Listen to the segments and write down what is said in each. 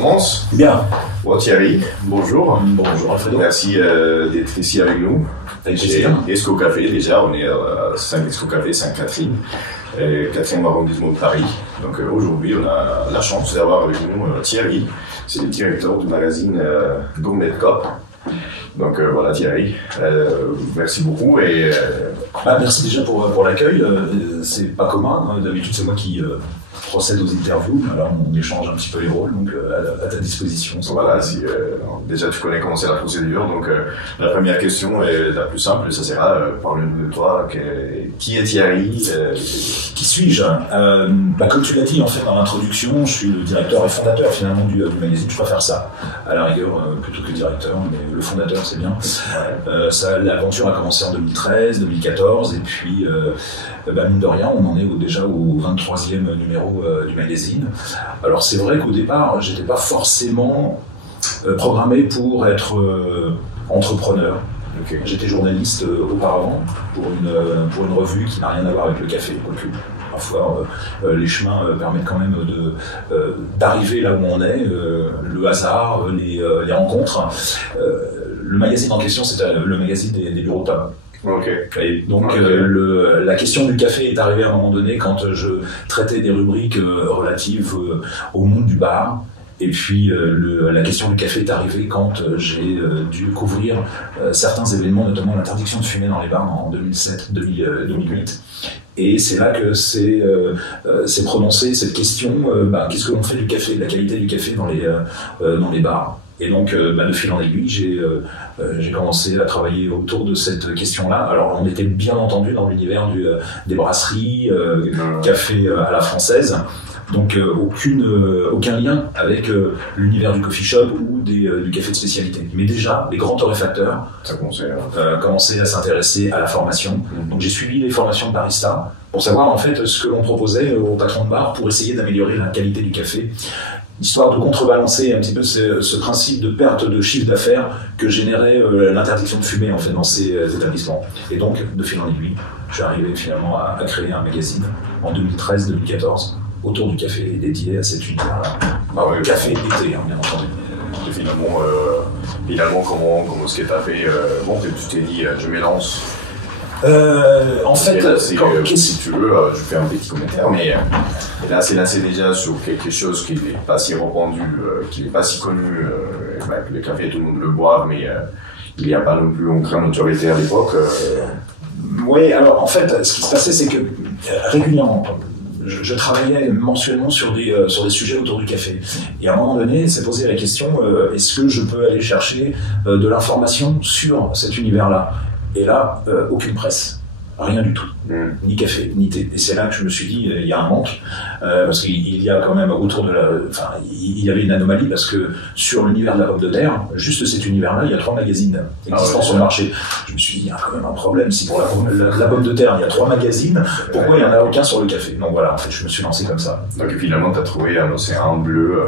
commence. Bien. Bon, Thierry, bonjour. Bonjour Alfredo. Merci d'être ici avec nous. Avec plaisir. Esco Café, déjà, on est à 5 Esco Café Sainte-Catherine, 4e arrondissement de Paris. Donc aujourd'hui, on a la chance d'avoir avec nous Thierry, c'est le directeur du magazine Gourmet Cop. Donc voilà Thierry, merci beaucoup et merci déjà pour l'accueil, c'est pas commun, hein. D'habitude c'est moi qui procède aux interviews, alors on échange un petit peu les rôles, donc à ta disposition. Voilà, déjà tu connais comment c'est la procédure, donc la première question est la plus simple, ça sera parle-nous de toi, qui est Thierry, qui suis-je? Comme tu l'as dit en fait dans l'introduction, je suis le directeur et fondateur finalement du magazine, je préfère ça à la rigueur plutôt que directeur, mais le fondateur c'est bien. L'aventure a commencé en 2013, 2014 et puis mine de rien on en est déjà au 23e numéro du magazine. Alors c'est vrai qu'au départ j'étais pas forcément programmé pour être entrepreneur. Okay. J'étais journaliste auparavant pour une revue qui n'a rien à voir avec le café. Parfois, les chemins permettent quand même d'arriver là où on est, le hasard, les rencontres. Le magazine en question, c'était le magazine des bureaux de tabac. Okay. Et donc la question du café est arrivée à un moment donné quand je traitais des rubriques relatives au monde du bar. Et puis la question du café est arrivée quand j'ai dû couvrir certains événements, notamment l'interdiction de fumer dans les bars en 2007-2008. Et c'est là que s'est prononcée cette question, qu'est-ce que l'on fait du café, de la qualité du café dans les bars. Et donc, de fil en aiguille, j'ai commencé à travailler autour de cette question-là. Alors, on était bien entendu dans l'univers des brasseries, café à la française. Donc aucun lien avec l'univers du coffee shop ou du café de spécialité. Mais déjà, les grands torréfacteurs commençaient à s'intéresser à la formation. Donc j'ai suivi les formations de barista pour savoir en fait ce que l'on proposait aux patrons de bar pour essayer d'améliorer la qualité du café, histoire de contrebalancer un petit peu ce principe de perte de chiffre d'affaires que générait l'interdiction de fumer en fait dans ces établissements. Et donc, de fil en aiguille, je suis arrivé finalement à créer un magazine en 2013-2014 autour du café dédié à cet univers-là. Le café été, bien entendu. Et finalement, comment est-ce que tu as fait tu t'es dit, je m'élance. En fait, si tu veux, je fais un petit commentaire, mais là, c'est lancé déjà sur quelque chose qui n'est pas si répandu, qui n'est pas si connu. Le café, tout le monde le boit, mais il n'y a pas non plus une grande notoriété à l'époque. Oui, alors en fait, ce qui se passait, c'est que régulièrement, je travaillais mensuellement sur des sujets autour du café. Et à un moment donné, s'est posé la question, est-ce que je peux aller chercher de l'information sur cet univers-là? Et là, aucune presse. Rien du tout. Ni café, ni thé. Et c'est là que je me suis dit, il y a un manque, parce qu'il y a quand même autour il y avait une anomalie, parce que sur l'univers de la pomme de terre, juste cet univers-là, il y a 3 magazines existants sur le marché. Je me suis dit, il y a quand même un problème, si pour la pomme de terre, il y a 3 magazines, pourquoi il n'y en a aucun sur le café? Donc voilà, en fait, je me suis lancé comme ça. Donc finalement, tu as trouvé un océan bleu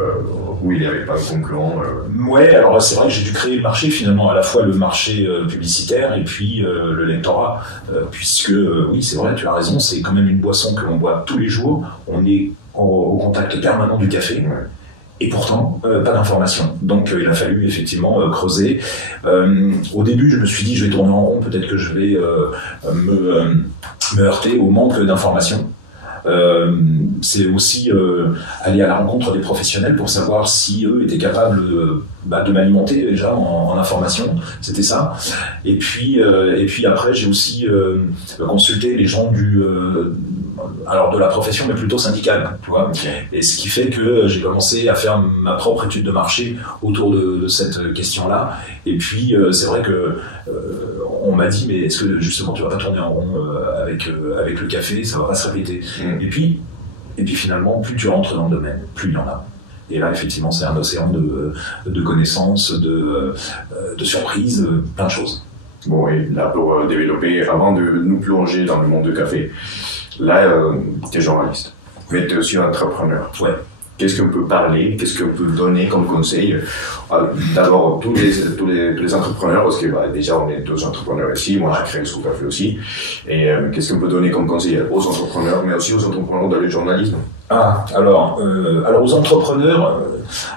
où il n'y avait pas de concurrent. Ouais, alors c'est vrai que j'ai dû créer le marché, finalement, à la fois le marché publicitaire et puis le lectorat, puisque, oui, c'est vrai, tu as raison, c'est quand même une boisson que l'on boit tous les jours, on est au contact permanent du café, et pourtant, pas d'information. Donc il a fallu effectivement creuser. Au début, je me suis dit, je vais tourner en rond, peut-être que je vais me heurter au manque d'informations. C'est aussi aller à la rencontre des professionnels pour savoir si eux étaient capables de m'alimenter déjà en information, c'était ça. Et puis après j'ai aussi consulté les gens de la profession, mais plutôt syndicale, tu vois. Et ce qui fait que j'ai commencé à faire ma propre étude de marché autour de cette question-là. Et puis c'est vrai que on m'a dit, mais est-ce que justement tu vas pas tourner en rond avec le café, ça va pas se répéter. Et puis finalement, plus tu rentres dans le domaine, plus il y en a. Et là, effectivement, c'est un océan de connaissances, de surprises, plein de choses. Bon, et là, pour développer, avant de nous plonger dans le monde du café, là, tu es journaliste, mais tu es aussi entrepreneur. Ouais. qu'est-ce qu'on peut parler, qu'est-ce qu'on peut donner comme conseil. D'abord, tous les entrepreneurs, parce que déjà on est 2 entrepreneurs ici, moi j'ai créé Sous Café aussi, et qu'est-ce qu'on peut donner comme conseil aux entrepreneurs, mais aussi aux entrepreneurs dans le journalisme. Alors aux entrepreneurs,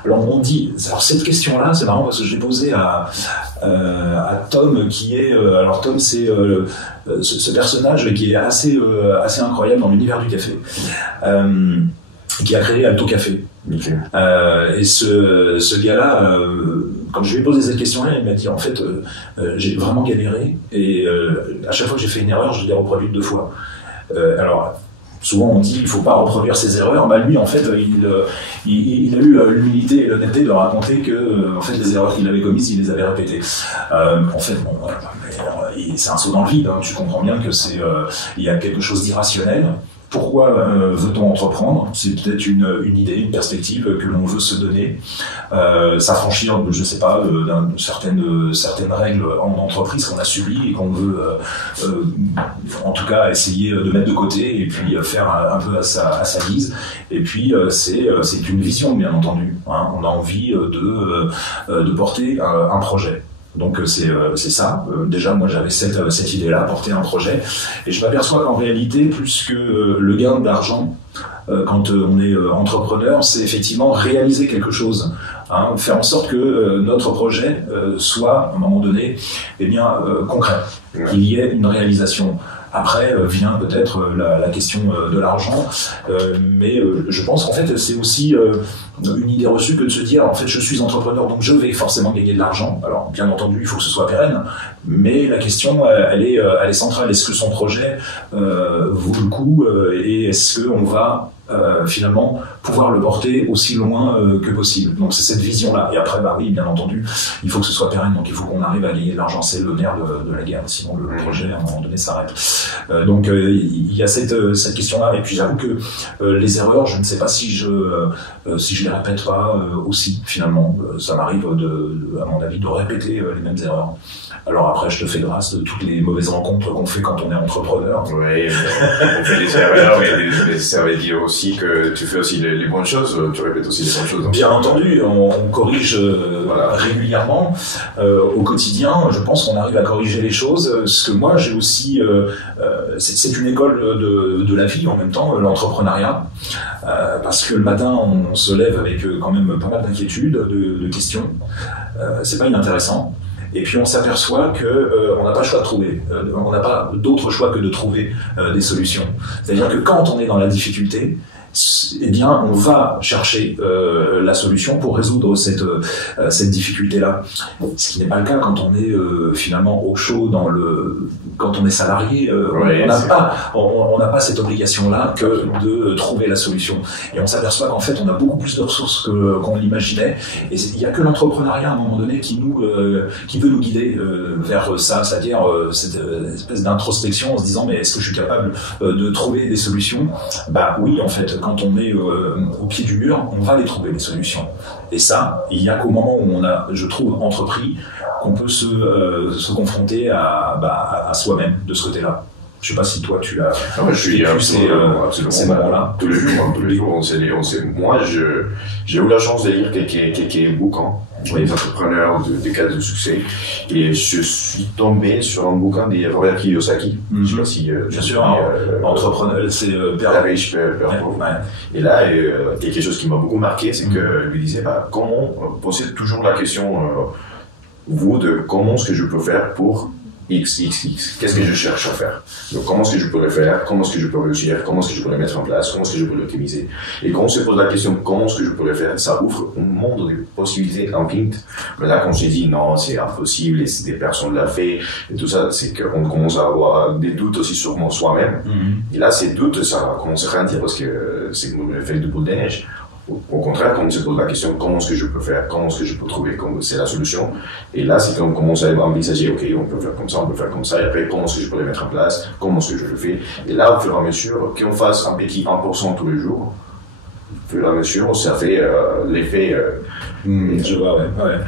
alors on dit, alors cette question-là, c'est marrant parce que je l'ai posée à Tom, qui est, alors Tom c'est ce personnage qui est assez incroyable dans l'univers du café, qui a créé Alto Café. Okay. Et ce gars-là, quand je lui ai posé cette question-là, il m'a dit en fait, j'ai vraiment galéré et à chaque fois que j'ai fait une erreur, je l'ai reproduite 2 fois. Alors souvent on dit il faut pas reproduire ses erreurs. Bah lui en fait il a eu l'humilité et l'honnêteté de raconter que en fait les erreurs qu'il avait commises il les avait répétées. En fait bon, c'est un saut dans le vide. Hein. Tu comprends bien que c'est il y a quelque chose d'irrationnel. Pourquoi veut-on entreprendre? C'est peut-être une idée, une perspective que l'on veut se donner, s'affranchir, je sais pas, certaines règles en entreprise qu'on a subies et qu'on veut, en tout cas, essayer de mettre de côté et puis faire un peu à sa guise. Et puis c'est une vision, bien entendu. Hein. On a envie de porter un projet. Donc c'est ça. Déjà, moi j'avais cette idée-là, porter un projet, et je m'aperçois qu'en réalité, plus que le gain d'argent, quand on est entrepreneur, c'est effectivement réaliser quelque chose, hein, faire en sorte que notre projet soit, à un moment donné, concret, qu'il y ait une réalisation. Après vient peut-être la question de l'argent, mais je pense qu'en fait c'est aussi une idée reçue que de se dire en fait je suis entrepreneur donc je vais forcément gagner de l'argent. Alors bien entendu il faut que ce soit pérenne, mais la question elle est centrale. Est-ce que son projet vaut le coup et est-ce qu'on va finalement pouvoir le porter aussi loin que possible. Donc c'est cette vision-là. Et après, bah oui, bien entendu, il faut que ce soit pérenne, donc il faut qu'on arrive à gagner de l'argent. C'est le nerf de la guerre, sinon le projet à un moment donné s'arrête. Donc il y a cette question-là. Et puis j'avoue que les erreurs, je ne sais pas si je les répète pas aussi finalement. Ça m'arrive à mon avis de répéter les mêmes erreurs. Alors après, je te fais grâce de toutes les mauvaises rencontres qu'on fait quand on est entrepreneur. Oui, on fait des erreurs, mais ça veut dire aussi que tu fais aussi les bonnes choses, tu répètes aussi les bonnes choses. Bien entendu, on corrige régulièrement au quotidien. Je pense qu'on arrive à corriger les choses. Ce que moi, j'ai aussi... c'est une école de la vie en même temps, l'entrepreneuriat. Parce que le matin, on se lève avec quand même pas mal d'inquiétudes, de questions. C'est pas inintéressant. Et puis on s'aperçoit qu'on n'a pas le choix de trouver, on n'a pas d'autre choix que de trouver des solutions. C'est-à-dire que quand on est dans la difficulté, eh bien, on va chercher la solution pour résoudre cette difficulté-là. Ce qui n'est pas le cas quand on est finalement au chaud quand on est salarié. On n'a pas cette obligation-là que de trouver la solution. Et on s'aperçoit qu'en fait, on a beaucoup plus de ressources qu'on l'imaginait. Et il n'y a que l'entrepreneuriat à un moment donné qui veut nous guider vers ça, c'est-à-dire cette espèce d'introspection en se disant mais est-ce que je suis capable de trouver des solutions? Bah oui, en fait. Quand on est au pied du mur, on va les trouver, les solutions. Et ça, il n'y a qu'au moment où on a, je trouve, entrepris, qu'on peut se confronter à soi-même de ce côté-là. Je ne sais pas si toi tu as vécu ces moments-là. Tous les jours, moi, j'ai eu la chance de lire quelques bouquins, les entrepreneurs des cas de succès, et je suis tombé sur un bouquin des Robert Kiyosaki. Je ne sais pas si bien sûr, entrepreneur, c'est Père riche, Père pauvre. Ouais. Et là, quelque chose qui m'a beaucoup marqué, c'est que lui disait comment poser toujours la question de comment est-ce que je peux faire pour XXX, qu'est-ce que je cherche à faire? Donc, comment est-ce que je pourrais faire? Comment est-ce que je peux réussir? Comment est-ce que je pourrais mettre en place? Comment est-ce que je peux l'optimiser? Et quand on se pose la question, comment est-ce que je pourrais faire? Ça ouvre un monde de possibilités infinies. Mais là, quand on se dit, non, c'est impossible, et c'est des personnes l'ont fait, et tout ça, c'est qu'on commence à avoir des doutes aussi sur soi-même. Et là, ces doutes, ça commence à grandir parce que c'est l'effet de boule de neige. Au contraire, quand on se pose la question, comment est-ce que je peux faire, comment est-ce que je peux trouver, c'est la solution. Et là, c'est quand on commence à envisager, ok, on peut faire comme ça, on peut faire comme ça, et après, comment est-ce que je peux les mettre en place, comment est-ce que je le fais. Et là, au fur et à mesure, qu'on fasse un petit 1% tous les jours, au fur et à mesure, ça fait l'effet je vois,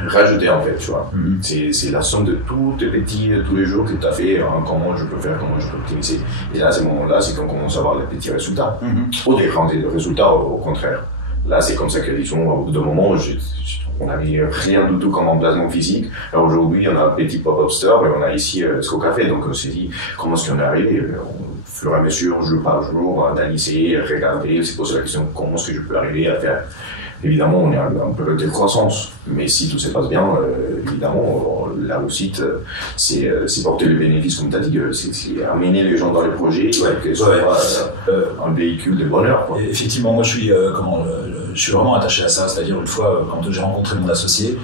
rajouter en fait, tu vois. C'est la somme de tous les petits, tous les jours que tu as fait, comment je peux faire, comment je peux optimiser. Et là, à ce moment-là, c'est qu'on commence à avoir les petits résultats. Ou des grands résultats, au contraire. là, c'est comme ça que, disons, au bout d'un moment, on n'avait rien du tout comme emplacement physique. Alors aujourd'hui, on a un petit pop-up store et on a ici SCO Café. Donc on s'est dit, comment est-ce qu'on est arrivé? Au fur et à mesure, jour par jour, analyser, regarder, se poser la question, comment est-ce que je peux arriver à faire? Évidemment, on est un peu de croissance, mais si tout se passe bien, évidemment, la réussite, c'est porter le bénéfice, comme tu as dit, c'est amener les gens dans les projets, que ce soit un véhicule de bonheur, quoi. Effectivement, moi je suis vraiment attaché à ça, c'est-à-dire une fois, quand j'ai rencontré mon associé,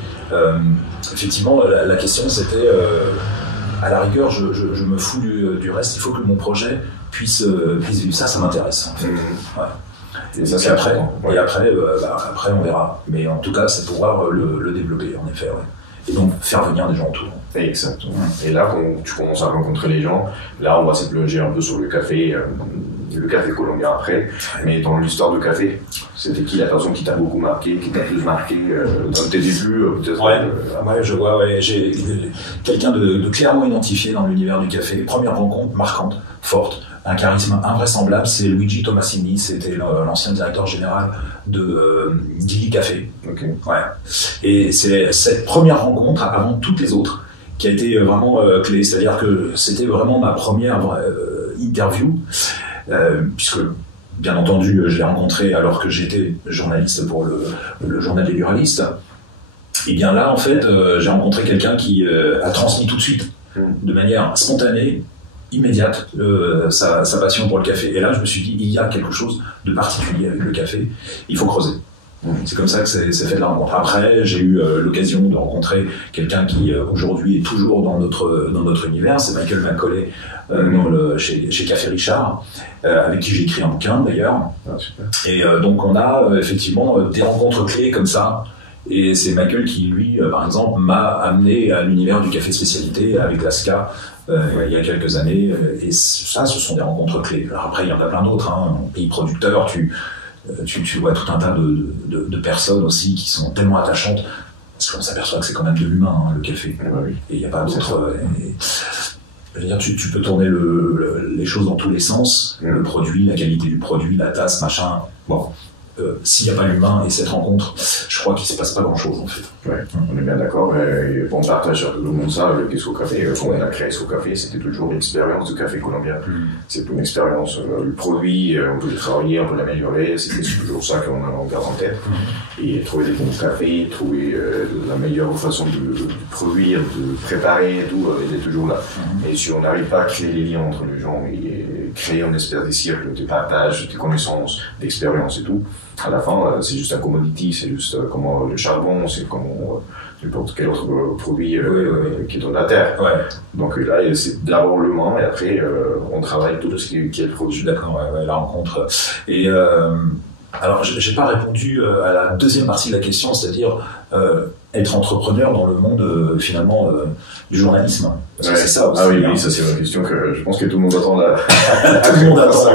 effectivement, la question c'était, à la rigueur, je me fous du reste, il faut que mon projet puisse vivre, ça m'intéresse, en fait. Ouais. Et après, on verra. Mais en tout cas, c'est pouvoir le développer, en effet. Ouais. Et donc, faire venir des gens autour. Exactement. Et là, quand tu commences à rencontrer les gens, là, on va se plonger un peu sur le café colombien après. Mais dans l'histoire du café, c'était qui la personne qui t'a beaucoup marqué, qui t'a plus marqué dans tes débuts, peut-être? Ouais, je vois, ouais. J'ai quelqu'un de clairement identifié dans l'univers du café. Première rencontre marquante, forte. Un charisme invraisemblable, c'est Luigi Tomasini, c'était l'ancien directeur général de Gilly Café. Okay. Ouais. Et c'est cette première rencontre, avant toutes les autres, qui a été vraiment clé. C'est-à-dire que c'était vraiment ma première interview, puisque, bien entendu, je l'ai rencontré alors que j'étais journaliste pour le journal des buralistes. Et bien là, en fait, j'ai rencontré quelqu'un qui a transmis tout de suite, de manière spontanée, immédiate, sa passion pour le café. Et là, je me suis dit, il y a quelque chose de particulier avec le café, il faut creuser. C'est comme ça que c'est fait de la rencontre. Après, j'ai eu l'occasion de rencontrer quelqu'un qui, aujourd'hui, est toujours dans notre univers, c'est Michael Macaulay, chez Café Richard, avec qui j'ai écrit un bouquin, d'ailleurs. Ah, super. Et donc, on a effectivement des rencontres clés comme ça. Et c'est Michael qui, lui, par exemple, m'a amené à l'univers du café spécialité avec l'ASCA il y a quelques années. Et ça, ce sont des rencontres clés. Alors après, il y en a plein d'autres. Hein. En pays producteur, tu vois tout un tas de personnes aussi qui sont tellement attachantes. Parce qu'on s'aperçoit que c'est quand même de l'humain, hein, le café. Oui. Et il n'y a pas d'autre... je veux dire, tu peux tourner les choses dans tous les sens. Le produit, la qualité du produit, la tasse, machin... Bon... s'il n'y a pas l'humain et cette rencontre, je crois qu'il ne se passe pas grand-chose en fait. Ouais, on est bien d'accord. Et on partage sur tout le monde ça, le SCO Café. Quand on a créé SCO Café, c'était toujours l'expérience du café colombien. C'est une expérience, le produit, on peut le travailler, on peut l'améliorer. C'était toujours ça qu'on garde en tête. Et trouver des bons cafés, trouver la meilleure façon de produire, de préparer et tout, il est toujours là. Et si on n'arrive pas à créer les liens entre les gens et créer une espèce de cercle de partage, de connaissances, d'expérience et tout, à la fin, c'est juste un commodity, c'est juste comme le charbon, c'est comme n'importe quel autre produit qui est dans la terre. Ouais. Donc là, c'est d'abord l'humain et après, on travaille tout ce qui est produit. D'accord, la rencontre. Et alors, j'ai pas répondu à la deuxième partie de la question, c'est-à-dire être entrepreneur dans le monde finalement du journalisme. Parce que c'est ça aussi. Ah oui, ça c'est une question que je pense que tout le monde attend là. Tout le monde attend.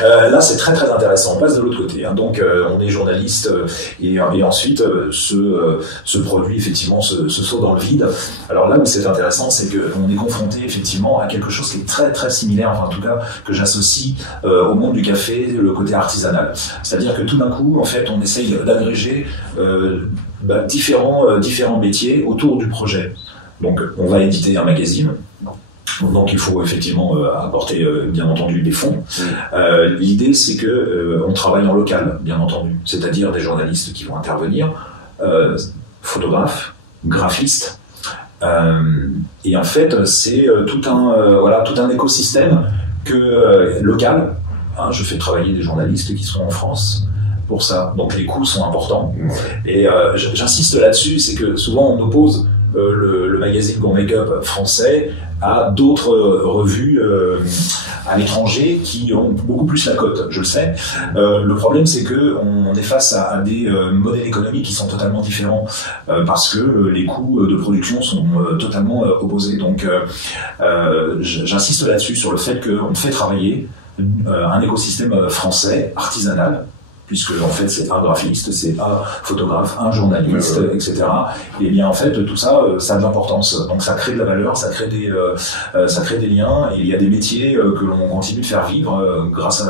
Là, c'est très très intéressant. On passe de l'autre côté. Hein. Donc, on est journaliste et ensuite se produit effectivement ce saut dans le vide. Alors là où c'est intéressant, c'est qu'on est confronté effectivement à quelque chose qui est très très similaire, enfin en tout cas que j'associe au monde du café, le côté artisanal. C'est-à-dire que tout d'un coup, en fait, on essaye d'agréger différents métiers autour du projet. Donc, on va éditer un magazine. Donc, il faut effectivement apporter, bien entendu, des fonds. L'idée, c'est que on travaille en local, bien entendu. C'est-à-dire des journalistes qui vont intervenir, photographes, graphistes. Et en fait, c'est tout un écosystème local. Hein, je fais travailler des journalistes qui sont en France pour ça. Donc, les coûts sont importants. Et j'insiste là-dessus, c'est que souvent, on oppose le magazine Gourmet Cup français à d'autres revues à l'étranger qui ont beaucoup plus la cote, je le sais. Le problème, c'est qu'on est face à des modèles économiques qui sont totalement différents parce que les coûts de production sont totalement opposés. Donc, j'insiste là-dessus sur le fait qu'on fait travailler un écosystème français, artisanal, puisque en fait c'est un graphiste, c'est un photographe, un journaliste, etc. Et bien en fait tout ça, ça a de l'importance. Donc ça crée de la valeur, ça crée des liens. Et il y a des métiers que l'on continue de faire vivre grâce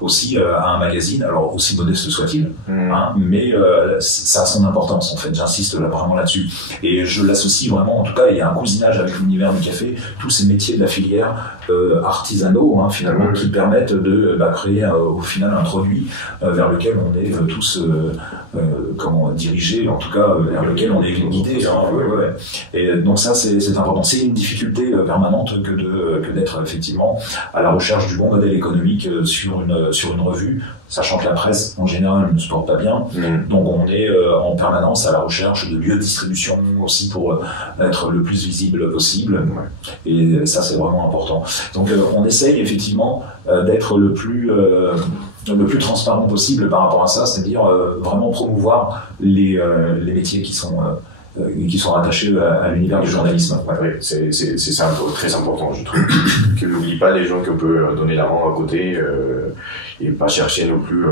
aussi à un magazine, alors aussi modeste soit-il, hein, mais ça a son importance en fait. J'insiste là vraiment là-dessus. Et je l'associe vraiment, en tout cas, il y a un cousinage avec l'univers du café, tous ces métiers de la filière artisanaux hein, finalement, qui permettent de créer au final un produit vers lequel on est tous dirigés, en tout cas vers lequel on est guidé. Hein, Et donc ça c'est important. C'est une difficulté permanente que d'être effectivement à la recherche du bon modèle économique sur une revue, sachant que la presse en général ne se porte pas bien. Donc on est en permanence à la recherche de lieux de distribution aussi pour être le plus visible possible. Et ça c'est vraiment important. Donc on essaye effectivement d'être le plus transparent possible par rapport à ça, c'est-à-dire vraiment promouvoir les métiers qui sont rattachés à l'univers du journalisme. C'est ça, très important, je trouve. Que n'oublie pas les gens qu'on peut donner la main à côté et pas chercher non plus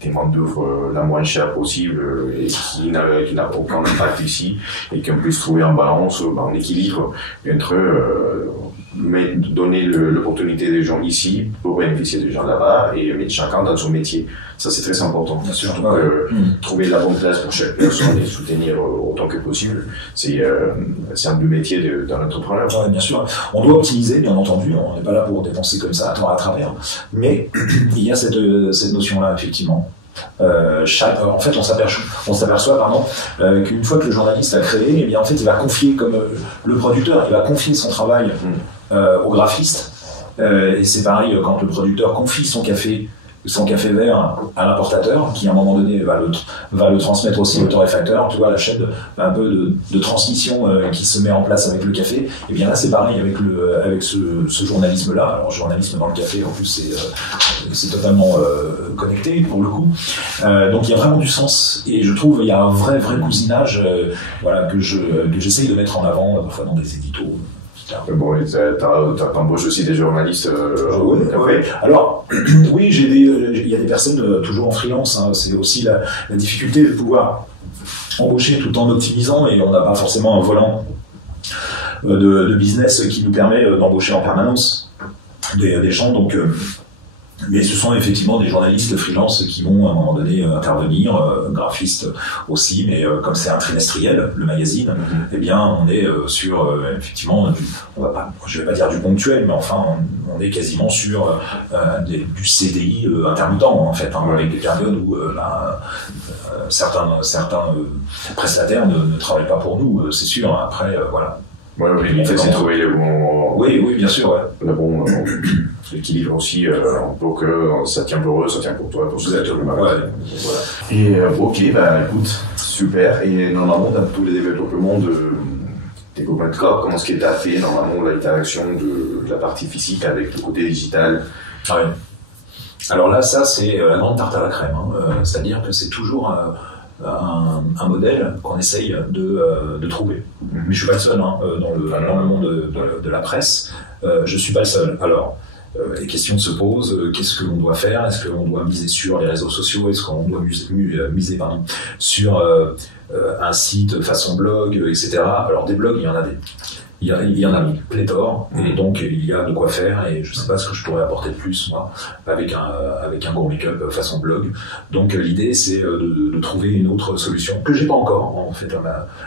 des mains d'œuvre la moins chère possible et qui n'a aucun impact ici et qu'on puisse trouver un balance, un équilibre entre mais donner l'opportunité des gens ici pour bénéficier des gens là-bas et mettre chacun dans son métier. Ça, c'est très important. Bien sûr. Trouver la bonne place pour chaque personne et soutenir autant que possible, c'est un des métiers d'un entrepreneur. Oui, bien sûr. On doit optimiser, bien entendu. On n'est pas là pour dépenser comme ça à travers. Mais il y a cette notion-là, effectivement. En fait, on s'aperçoit qu'une fois que le journaliste a créé, eh bien, en fait, il va confier, comme le producteur, il va confier son travail au graphiste. Et c'est pareil quand le producteur confie son café vert à l'importateur, qui à un moment donné va le transmettre aussi au torréfacteur. Tu vois la chaîne un peu de transmission qui se met en place avec le café. Et bien là c'est pareil avec ce journalisme-là. Alors journalisme dans le café, en plus c'est totalement connecté pour le coup. Donc il y a vraiment du sens et je trouve il y a un vrai cousinage que j'essaye de mettre en avant parfois dans des éditos. Bon, t'embauches aussi des journalistes. Oui. Alors, oui, il y a des personnes toujours en freelance. Hein, c'est aussi la difficulté de pouvoir embaucher tout en optimisant et on n'a pas forcément un volant de business qui nous permet d'embaucher en permanence des gens. Donc, mais ce sont effectivement des journalistes freelance qui vont à un moment donné intervenir, graphistes aussi, mais comme c'est un trimestriel, le magazine, eh bien on est sur effectivement je vais pas dire du ponctuel, mais enfin on est quasiment sur du CDI intermittent en fait, avec des périodes où certains prestataires ne travaillent pas pour nous, c'est sûr. Après voilà. L'idée c'est de trouver le bon. Oui, bien sûr. Le bon l'équilibre aussi pour que ça tient pour eux, ça tient pour toi, pour ce que tu veux. Et ok, écoute, super. Et normalement, dans tous les développements des Go.com, comment est-ce que tu as fait normalement l'interaction de la partie physique avec le côté digital? Alors là, ça c'est la grande tarte à la crème. C'est-à-dire que c'est toujours un modèle qu'on essaye de trouver. Mais je suis pas le seul dans le monde de la presse. Je suis pas le seul. Alors, les questions se posent. Qu'est-ce que l'on doit faire? Est-ce que l'on doit miser sur les réseaux sociaux? Est-ce qu'on doit miser sur un site façon blog, etc. Alors des blogs, il y en a il y en a pléthore, et donc il y a de quoi faire, et je sais pas ce que je pourrais apporter de plus, moi, avec un Gourmet Cup façon blog. Donc l'idée, c'est de trouver une autre solution, que j'ai pas encore, en fait,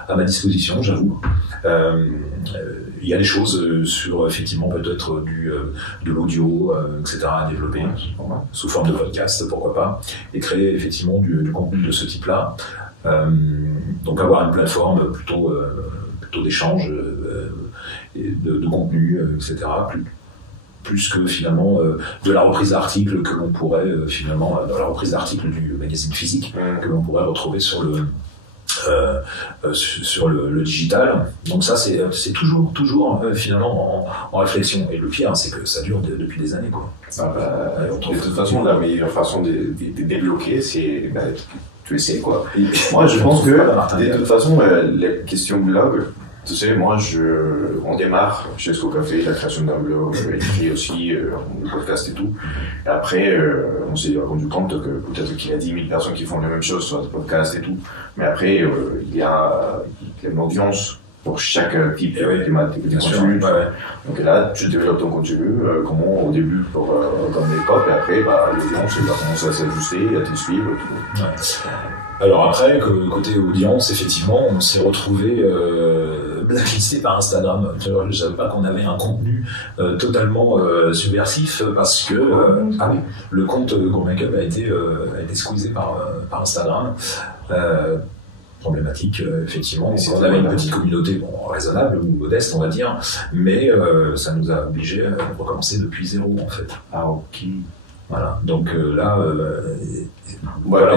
à ma disposition, j'avoue. Il y a des choses sur, effectivement, peut-être de l'audio, etc., à développer, sous forme de podcast, pourquoi pas, et créer, effectivement, du contenu de ce type-là. Donc avoir une plateforme plutôt d'échange, de contenu, etc., plus que finalement de la reprise d'articles que l'on pourrait finalement, dans la reprise d'articles du magazine physique, que l'on pourrait retrouver sur le digital. Donc ça c'est toujours finalement en réflexion, et le pire c'est que ça dure depuis des années, quoi. De toute façon, la meilleure façon de débloquer, c'est tu essaies, quoi. Moi je pense que de toute façon la question blog, Tu sais, moi, on démarre chez Esco Café, la création d'un blog, écrit aussi, le podcast et tout. Et après, on s'est rendu compte que peut-être qu'il y a 10 000 personnes qui font la même chose sur le podcast et tout. Mais après, il y a une audience pour chaque type de thématique de contenu. Ouais. Donc là, tu développes ton contenu, comment au début pour comme les copes, et après, l'audience, elle va commencer à s'ajuster, à te suivre et tout. Ouais. Alors après, côté audience, effectivement, on s'est retrouvé blacklisté par Instagram. Je ne savais pas qu'on avait un contenu totalement subversif parce que le compte Gourmet Cup a été squeezé par Instagram. Problématique, effectivement. On avait une petite communauté raisonnable ou modeste, on va dire, mais ça nous a obligés à recommencer depuis zéro, en fait. Ah, ok. Voilà, donc là...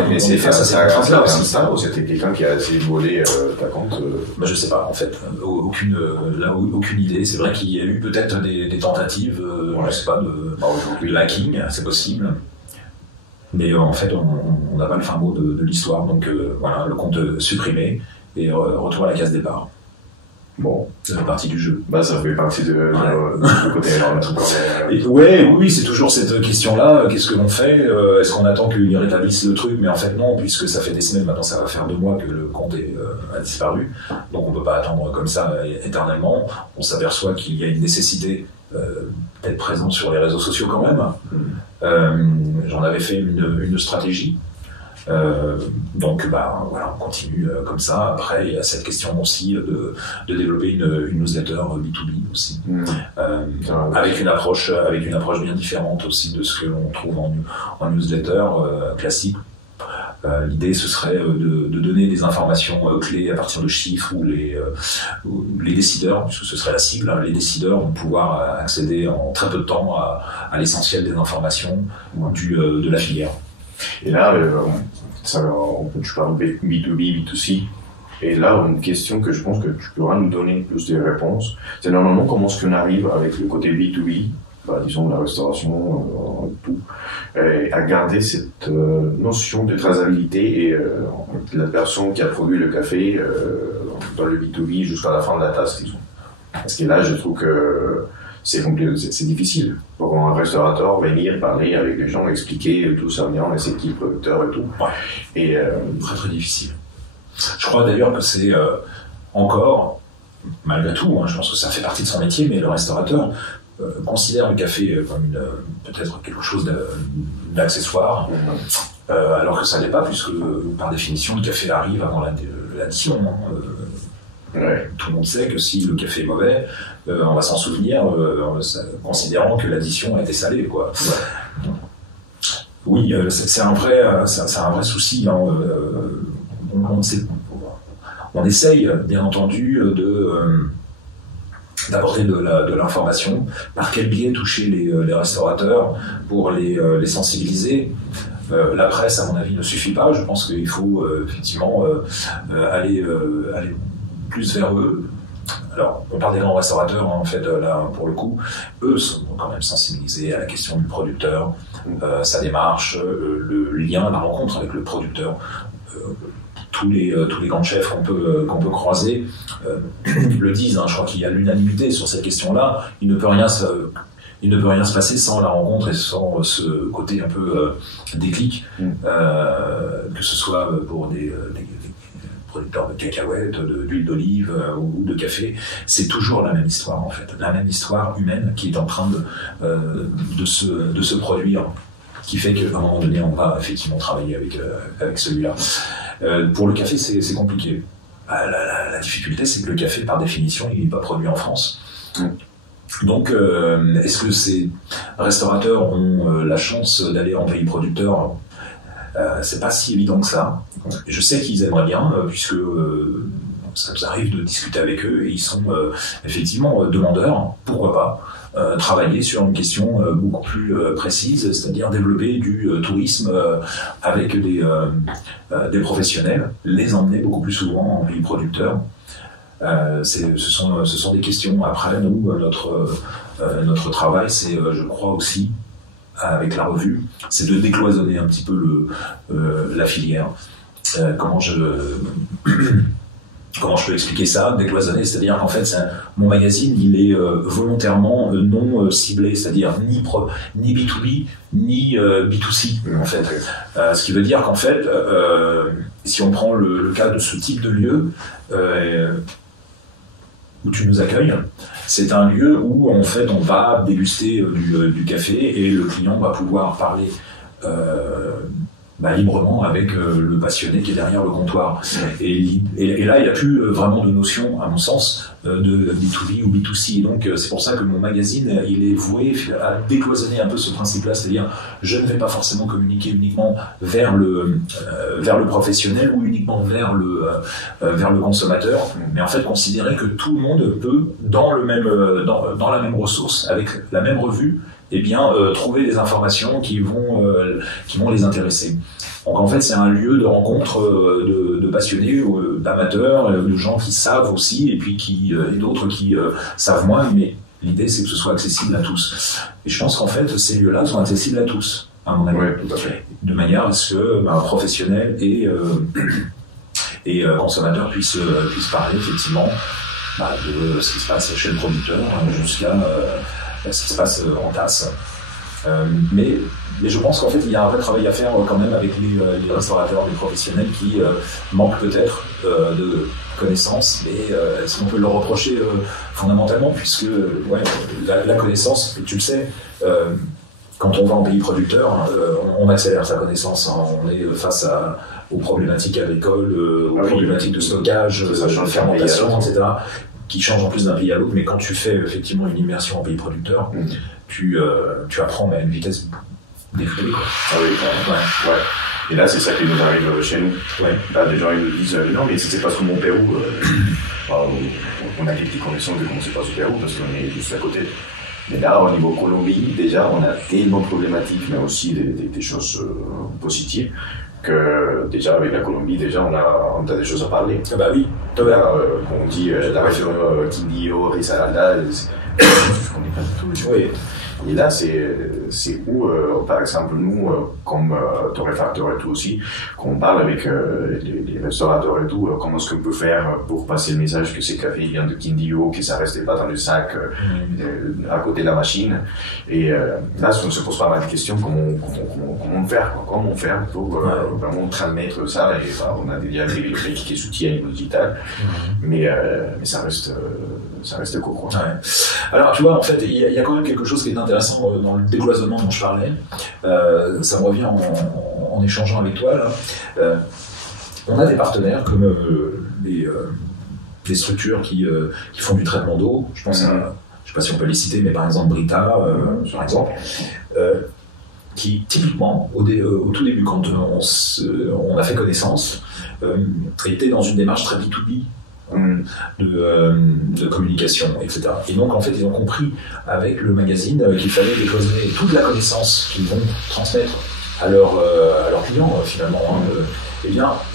mais c'est grâce à ça ou c'était quelqu'un qui a essayé de voler ta compte Je sais pas, en fait. Aucune idée. C'est vrai qu'il y a eu peut-être des tentatives, je sais pas, de hacking, c'est possible. Mais en fait, on n'a pas le fin mot de l'histoire, donc voilà, le compte supprimé et retour à la case départ. Bon, ça fait partie du jeu. Ça fait partie du côté oui, c'est toujours cette question-là. Qu'est-ce que l'on fait Est-ce qu'on attend qu'ils rétablissent le truc? Mais en fait, non, puisque ça fait des semaines, maintenant ça va faire 2 mois que le compte a disparu. Donc on ne peut pas attendre comme ça éternellement. On s'aperçoit qu'il y a une nécessité d'être présent sur les réseaux sociaux quand même. J'en avais fait une stratégie. Donc voilà, on continue comme ça. Après, il y a cette question aussi de développer une newsletter B2B aussi, avec une approche bien différente aussi de ce que l'on trouve en newsletter classique. L'idée, ce serait de donner des informations clés à partir de chiffres où les décideurs, puisque ce serait la cible, les décideurs vont pouvoir accéder en très peu de temps à l'essentiel des informations de la filière. Et là, tu parles B2B, B2C. Et là, une question que je pense que tu pourras nous donner plus de réponses, c'est normalement comment est-ce qu'on arrive avec le côté B2B, disons la restauration, tout, à garder cette notion de traçabilité et la personne qui a produit le café dans le B2B jusqu'à la fin de la tasse, disons. Parce que là, je trouve que c'est difficile pour un restaurateur venir parler avec les gens, expliquer tout ça bien, les équipes producteurs et tout. Ouais. Et très très difficile. Je crois d'ailleurs que c'est encore, malgré tout, je pense que ça fait partie de son métier, mais le restaurateur considère le café comme peut-être quelque chose d'accessoire, alors que ça n'est pas, puisque par définition le café arrive avant l'addition. Ouais. Tout le monde sait que si le café est mauvais, on va s'en souvenir, considérant que l'addition a été salée, quoi. Ouais. Oui, c'est un vrai souci. On essaye, bien entendu, d'apporter de l'information. Par quel biais toucher les restaurateurs pour les sensibiliser? La presse, à mon avis, ne suffit pas. Je pense qu'il faut effectivement aller plus vers eux. Alors, on parle des grands restaurateurs, en fait, là, pour le coup, eux sont quand même sensibilisés à la question du producteur, sa démarche, le lien, la rencontre avec le producteur. Tous les grands chefs qu'on peut croiser le disent. Je crois qu'il y a l'unanimité sur cette question-là. Il ne peut rien se passer sans la rencontre et sans ce côté un peu déclic, que ce soit pour des producteurs de cacahuètes, d'huile d'olive ou de café. C'est toujours la même histoire, en fait. La même histoire humaine qui est en train de se produire, qui fait qu'à un moment donné, on va effectivement travailler avec celui-là. Pour le café, c'est compliqué. La difficulté, c'est que le café, par définition, il n'est pas produit en France. Donc, est-ce que ces restaurateurs ont la chance d'aller en pays producteur? C'est pas si évident que ça. Je sais qu'ils aimeraient bien, puisque ça nous arrive de discuter avec eux, et ils sont effectivement demandeurs, pourquoi pas, travailler sur une question beaucoup plus précise, c'est-à-dire développer du tourisme avec des professionnels, les emmener beaucoup plus souvent en pays producteur. Ce sont des questions. Après, nous, notre travail, c'est, je crois aussi, avec la revue, c'est de décloisonner un petit peu la filière. Comment je comment je peux expliquer ça, décloisonné, c'est-à-dire qu'en fait, mon magazine, il est volontairement non ciblé, c'est-à-dire ni B2B, ni B2C, en fait. Ce qui veut dire qu'en fait, si on prend le cas de ce type de lieu, où tu nous accueilles, c'est un lieu où en fait on va déguster du café et le client va pouvoir parler librement avec le passionné qui est derrière le comptoir. Et là, il n'y a plus vraiment de notion, à mon sens, de B2B ou B2C. Et donc, c'est pour ça que mon magazine, il est voué à décloisonner un peu ce principe-là, c'est-à-dire, je ne vais pas forcément communiquer uniquement vers le professionnel ou uniquement vers le consommateur, mais en fait, considérer que tout le monde peut, dans la même ressource, avec la même revue, trouver des informations qui vont les intéresser. Donc en fait, c'est un lieu de rencontre de passionnés, d'amateurs, de gens qui savent aussi, et puis et d'autres qui savent moins, mais l'idée c'est que ce soit accessible à tous. Et je pense qu'en fait, ces lieux-là sont accessibles à tous, à mon avis. Oui, tout à fait. De manière à ce que professionnels et consommateurs puissent parler effectivement de ce qui se passe chez le producteur jusqu'à ce qui se passe en tasse. Mais je pense qu'en fait, il y a un vrai travail à faire quand même avec les restaurateurs, les professionnels qui manquent peut-être de connaissances. Et est-ce qu'on peut leur reprocher fondamentalement, puisque la connaissance, tu le sais, quand on va en pays producteur, on accélère sa connaissance. On est face aux problématiques agricoles, aux problématiques de stockage, de fermentation, etc., qui changent en plus d'un pays à l'autre. Mais quand tu fais effectivement une immersion en pays producteur, tu apprends à une vitesse décuplée. Ah oui, ouais. Et là, c'est ça qui nous arrive chez nous. Ouais. Là, des gens ils nous disent non, mais ça se passe comme au Pérou. On a quelques connaissances de comment ça se passe au Pérou parce qu'on est juste à côté. Mais là, au niveau Colombie, déjà, on a tellement de problématiques, mais aussi des choses positives, que déjà avec la Colombie, on a des choses à parler. Ah bah oui. Là, on dit la région Quindío, Risaralda, on n'est pas du tout. Oui. Et là, c'est où, par exemple, nous, comme torréfacteurs et tout aussi, qu'on parle avec les restaurateurs et tout, comment est-ce qu'on peut faire pour passer le message que ces cafés viennent de Quindío, que ça restait pas dans le sac à côté de la machine. Et là, on se pose pas mal de questions, comment faire pour vraiment transmettre ça. Et on a déjà des briques qui soutiennent au niveau digital, mais ça reste court, quoi. Ouais. Alors, tu vois, en fait, il y a quand même quelque chose qui est intéressant dans le décloisonnement dont je parlais. Ça me revient en échangeant avec toi, là. On a des partenaires comme des structures qui font du traitement d'eau. Je pense à, je sais pas si on peut les citer, mais par exemple Brita, par exemple, qui typiquement, au tout début, quand on a fait connaissance, était dans une démarche très B2B. De communication, etc. Et donc, en fait, ils ont compris avec le magazine qu'il fallait décloisonner toute la connaissance qu'ils vont transmettre à leurs clients, finalement,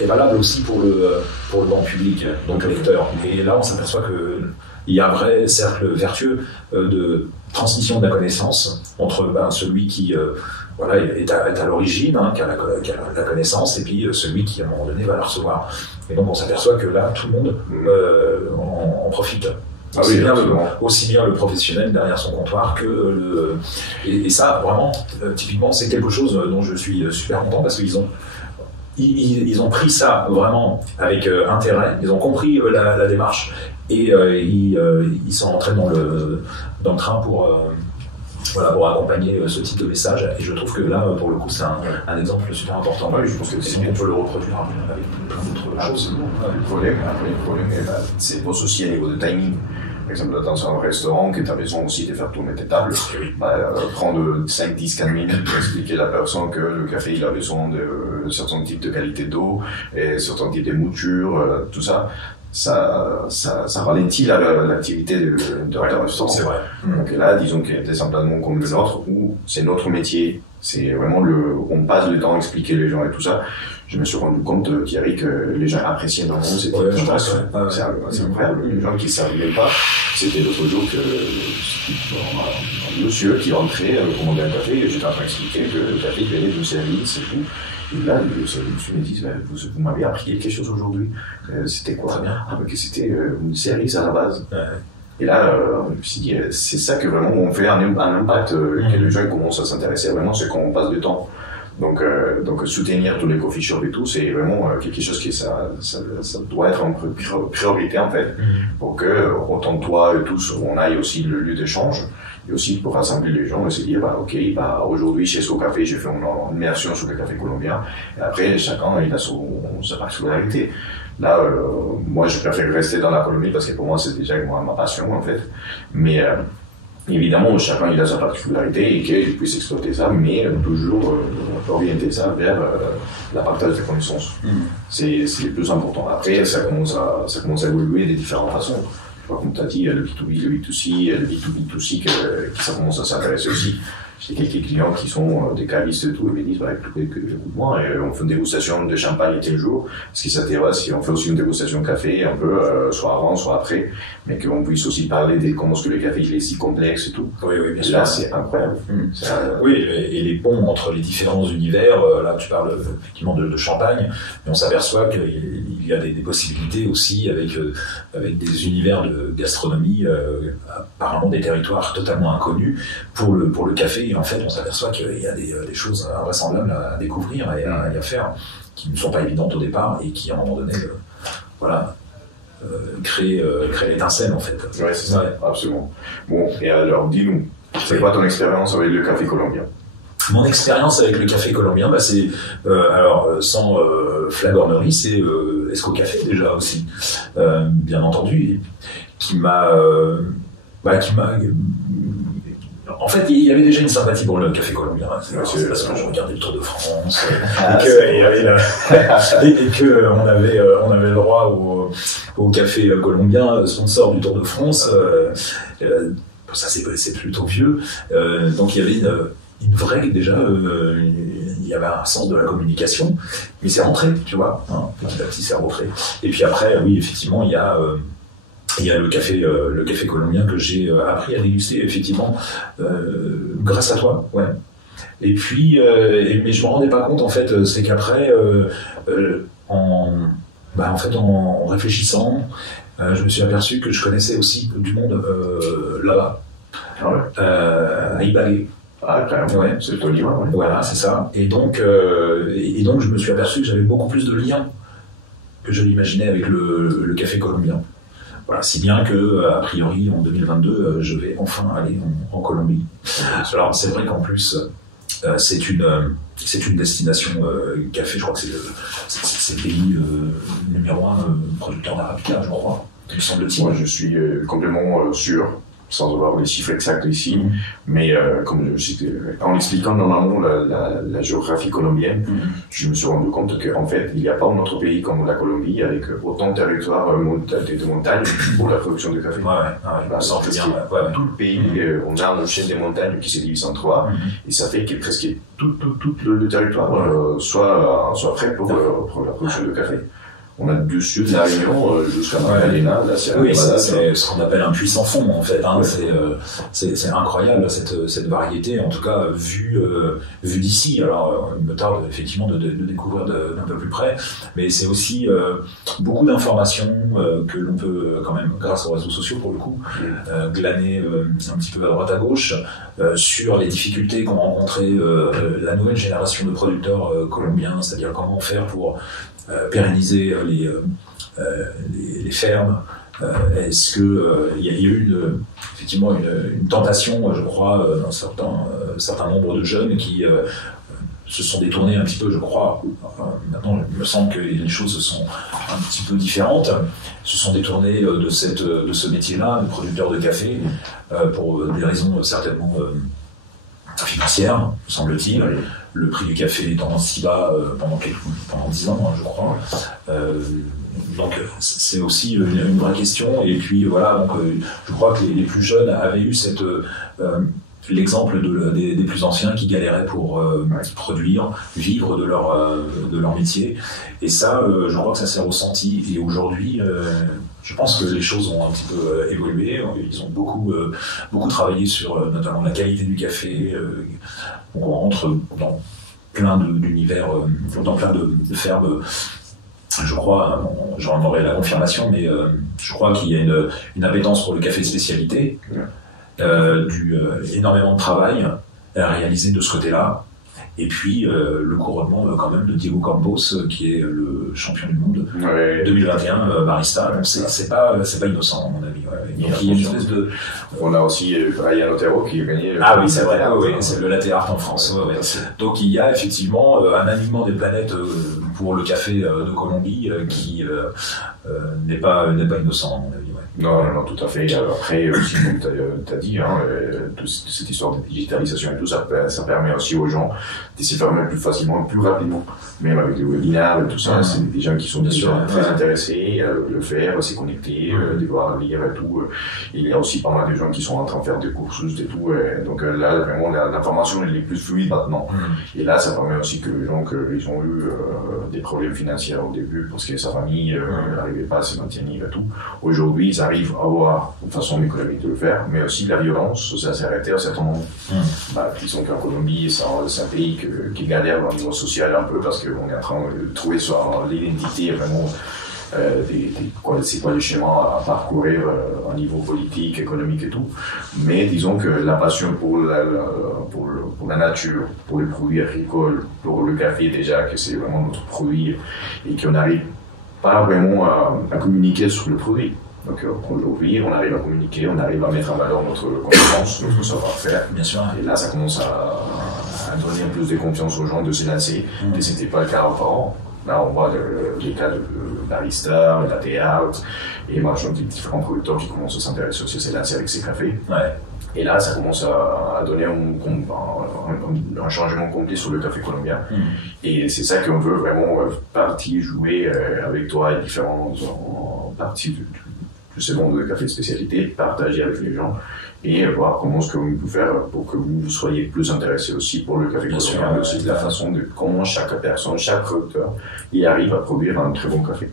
est valable aussi pour le grand public, donc le lecteur. Et là, on s'aperçoit qu'il y a un vrai cercle vertueux de transmission de la connaissance entre celui qui est à l'origine, qui a la connaissance, et puis celui qui, à un moment donné, va la recevoir. Et donc, on s'aperçoit que là, tout le monde en profite. Aussi bien le professionnel derrière son comptoir que et ça, vraiment, typiquement, c'est quelque chose dont je suis super content parce qu'ils ont pris ça vraiment avec intérêt, ils ont compris la démarche et ils sont entrés dans le train pour accompagner ce type de message. Et je trouve que là, pour le coup, c'est un exemple super important. Oui, je pense que on peut le reproduire avec plein d'autres choses. Le problème, c'est aussi au niveau de timing. Par exemple, dans un restaurant, que tu as besoin aussi de faire tourner tes tables, prendre 5, 10, 15 minutes pour expliquer à la personne que le café, il a besoin de certains types de qualité d'eau, et certains types de mouture, tout ça. Ça ralentit l'activité de restaurant. C'est vrai. Donc là, disons qu'il y a des emplacements comme le nôtre où c'est notre métier C'est vraiment on passe le temps à expliquer les gens et tout ça. Je me suis rendu compte, Thierry, que les gens appréciaient vraiment cette présentation. C'est incroyable. Les gens qui ne savaient même pas, c'était l'autre jour que un monsieur qui rentrait, commandait un café, et j'étais en train d'expliquer que le café venait d'une service et tout. Et là, le monsieur me dit, vous m'avez appris quelque chose aujourd'hui. C'était quoi? Que c'était une service à la base. Et là, je me suis dit, c'est ça que vraiment on fait un impact, que les gens commencent à s'intéresser vraiment, c'est quand on passe du temps. Donc soutenir tous les coffee shops et tout, c'est vraiment quelque chose qui ça doit être en priorité en fait, pour que autant toi et tous on aille aussi le lieu d'échange et aussi pour rassembler les gens et se dire aujourd'hui chez So Café j'ai fait une immersion sur le café colombien et après chacun il a sa particularité. Là moi je préfère rester dans la Colombie parce que pour moi c'est déjà ma passion en fait, mais évidemment, chacun il a sa particularité et qu'il puisse exploiter ça, mais toujours orienter ça vers la partage des connaissances. C'est le plus important. Après, ça commence à évoluer de différentes façons. Je crois, comme tu as dit, le B2B, le B2C, le B2B2C, qui ça commence à s'intéresser aussi. J'ai quelques clients qui sont des cavistes et tout, et ils me disent, écoute-moi, on fait une dégustation de champagne tel jour, ce qui s'intéresse, si on fait aussi une dégustation café, un peu, soit avant, soit après, mais qu'on puisse aussi parler de comment est-ce que le café il est si complexe et tout. Oui, bien sûr. Là, c'est incroyable. Oui, et les ponts entre les différents univers, là, tu parles effectivement de champagne, mais on s'aperçoit qu'il y a des possibilités aussi avec des univers de gastronomie, apparemment des territoires totalement inconnus pour le café. Et en fait, on s'aperçoit qu'il y a des choses invraisemblables à découvrir et à faire qui ne sont pas évidentes au départ et qui, à un moment donné, créent l'étincelle, en fait. Oui, c'est ça, absolument. Bon, et alors, dis-nous, c'est quoi ton expérience avec le café colombien? Mon expérience avec le café colombien, c'est, sans flagornerie, c'est Esco Café, déjà, aussi, bien entendu, qui m'a... En fait, il y avait déjà une sympathie pour le café colombien. C'est parce que je regardais le Tour de France et que on avait le droit au café colombien, sponsor du Tour de France. Ça c'est plutôt vieux. Donc il y avait une vraie déjà. Il y avait un sens de la communication, mais c'est rentré, tu vois. Petit à petit, c'est rentré. Et puis après, oui, effectivement, il y a le café colombien que j'ai appris à déguster, effectivement, grâce à toi, ouais. Et puis, mais je me rendais pas compte, en fait, c'est qu'après, en réfléchissant, je me suis aperçu que je connaissais aussi du monde là-bas, à Ibagué. Ah, carrément, ouais, c'est le Tolima, ouais. Voilà, c'est ça. Et donc, je me suis aperçu que j'avais beaucoup plus de liens que je l'imaginais avec le café colombien. Voilà, si bien que, a priori, en 2022, je vais enfin aller en Colombie. Alors, c'est vrai qu'en plus, c'est une destination café. Je crois que c'est le pays numéro 1 producteur d'Arabica, je crois. Me semble-t-il. Moi, je suis complètement sûr, sans avoir les chiffres exacts ici, mais comme en expliquant normalement la géographie colombienne, je me suis rendu compte qu'en fait, il n'y a pas un autre pays comme la Colombie avec autant de territoires de montagnes pour la production de café. Tout le pays, on a une chaîne de montagnes qui se divise en trois, et ça fait que presque tout le territoire soit prêt pour la production de café. On a du sud de la Réunion jusqu'à Magdalena, la Sierra Nevada. Oui, c'est ce qu'on appelle un puissant fond, en fait. C'est incroyable, cette variété, en tout cas, vue d'ici. Alors, il me tarde effectivement de découvrir d'un peu plus près, mais c'est aussi beaucoup d'informations que l'on peut, quand même, grâce aux réseaux sociaux, pour le coup, glaner un petit peu à droite à gauche sur les difficultés qu'ont rencontrées la nouvelle génération de producteurs colombiens, c'est-à-dire comment faire pour pérenniser les fermes. Est-ce que il y a eu effectivement une tentation, je crois, d'un certain nombre de jeunes qui se sont détournés un petit peu, je crois. Maintenant, il me semble que les choses sont un petit peu différentes. Se sont détournés de ce métier-là, de producteur de café, pour des raisons certainement financières, semble-t-il. Le prix du café étant si bas pendant 10 ans, je crois. Donc c'est aussi une vraie question. Et puis voilà, donc je crois que les plus jeunes avaient eu l'exemple des plus anciens qui galéraient pour produire, vivre de leur métier. Et ça, je crois que ça s'est ressenti. Et aujourd'hui, je pense que les choses ont un petit peu évolué. Ils ont beaucoup travaillé sur notamment la qualité du café. On rentre dans plein d'univers, dans plein de fermes. Je crois, j'en aurai la confirmation, mais je crois qu'il y a une appétence pour le café de spécialité, énormément de travail à réaliser de ce côté-là. Et puis le couronnement quand même de Diego Campos, qui est le champion du monde 2021 barista. Donc c'est pas innocent à mon avis. Ouais. Donc il y a une espèce de. On a aussi Brian Otero qui a gagné. Ah oui, c'est vrai. Oui, c'est le latte art en France. Ouais. Donc il y a effectivement un alignement des planètes pour le café de Colombie qui n'est pas innocent à mon avis. Ouais. Non, tout à fait. Après, aussi, comme tu as dit, toute cette histoire de digitalisation et tout, ça permet aussi aux gens de s'y former plus facilement, plus rapidement. Même avec les webinaires et tout ça, c'est des gens qui sont très intéressés à le faire, s'y connecter, devoir lire et tout. Il y a aussi pas mal de gens qui sont en train de faire des cursus et tout. Donc là, vraiment, l'information elle est plus fluide maintenant. Et là, ça permet aussi que les gens qui ont eu des problèmes financiers au début parce que sa famille n'arrivait pas à se maintenir et tout, aujourd'hui, ils arrivent à avoir une façon économique de le faire, mais aussi la violence, ça s'est arrêté à un certain moment. Disons qu'en Colombie, c'est un pays qui galère au niveau social un peu parce qu'on est en train de trouver l'identité vraiment c'est quoi les schémas à parcourir au niveau politique, économique et tout. Mais disons que la passion pour la nature, pour les produits agricoles, pour le café déjà, que c'est vraiment notre produit et qu'on n'arrive pas vraiment à communiquer sur le produit. Donc aujourd'hui, on arrive à communiquer, on arrive à mettre en valeur notre compétence, notre savoir-faire. Bien sûr. Et là, ça commence à donner plus de confiance aux gens de se lancer. Et c'était pas le cas auparavant. Là, on voit les cas de barista, latte art, et différents producteurs qui commencent à s'intéresser aussi à se lancer avec ces cafés. Ouais. Et là, ça commence à donner un changement complet sur le café colombien. Et c'est ça qu'on veut vraiment jouer avec toi et différentes parties de ce monde de café de spécialité, partager avec les gens et voir comment ce que vous pouvez faire pour que vous soyez plus intéressés aussi pour le café colombien, mais aussi de la façon de comment chaque personne, chaque producteur, y arrive à produire un très bon café.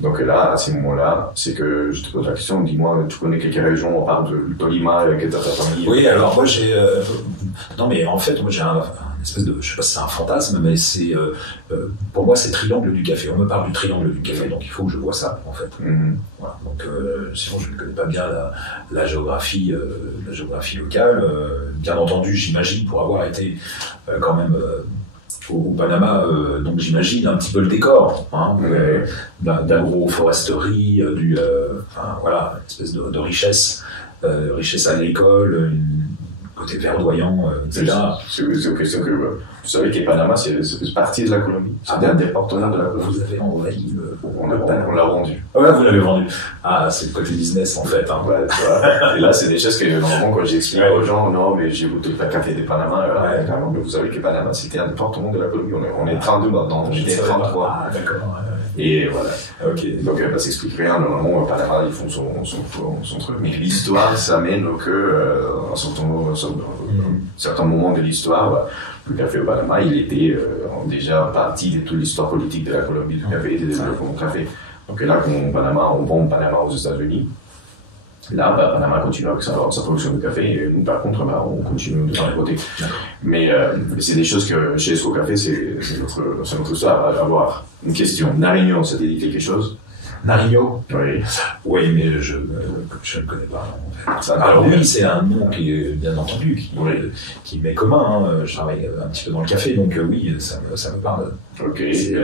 Donc là, à ce moment-là, c'est que je te pose la question, dis-moi, tu connais quelques régions, on parle de Tolima, qui est ta famille? Oui, alors moi j'ai... Non mais en fait, moi j'ai un espèce de... Je sais pas si c'est un fantasme, mais c'est... pour moi, c'est triangle du café. On me parle du triangle du café, donc il faut que je vois ça, en fait. Voilà. Donc sinon, je ne connais pas bien la géographie locale. Bien entendu, j'imagine, pour avoir été quand même... au Panama, donc j'imagine un petit peu le décor, d'agroforesterie, voilà, une espèce de richesse agricole, côté verdoyant, etc. C'est une question que vous savez que Panama, c'est partie de la Colombie. C'est un département de la Colombie. Vous avez envahi on l'a vendu. Ouais, vous l'avez vendu. Ah, c'est le côté business en fait. Hein. Ouais, tu vois. Et là, c'est des choses que normalement, quand j'explique aux gens, non, mais j'ai goûté le café de Panama, mais vous savez que Panama, c'était un département de la Colombie. On est 32 maintenant, on était 33. Ah, d'accord. Et voilà. Ok. Donc, ça s'explique rien. Normalement, Panama, ils font son truc. Mais l'histoire, ça mène à certains moments de l'histoire, le café au Panama, il était déjà partie de toute l'histoire politique de la Colombie, du café et du développement du café. Donc là, quand on vend Panama aux États-Unis, là, Panama continue avec sa production de café, et nous, par contre, on continue de l'autre côté. Mais c'est des choses que chez Esco Café, c'est notre histoire à avoir. Une question. Nariño, ça te dit quelque chose? Nariño? Oui. Oui, mais je ne connais pas. En fait. Alors oui, c'est un nom qui est bien entendu, qui m'est commun. Hein. Je travaille un petit peu dans le café, donc oui, ça me parle. Ok.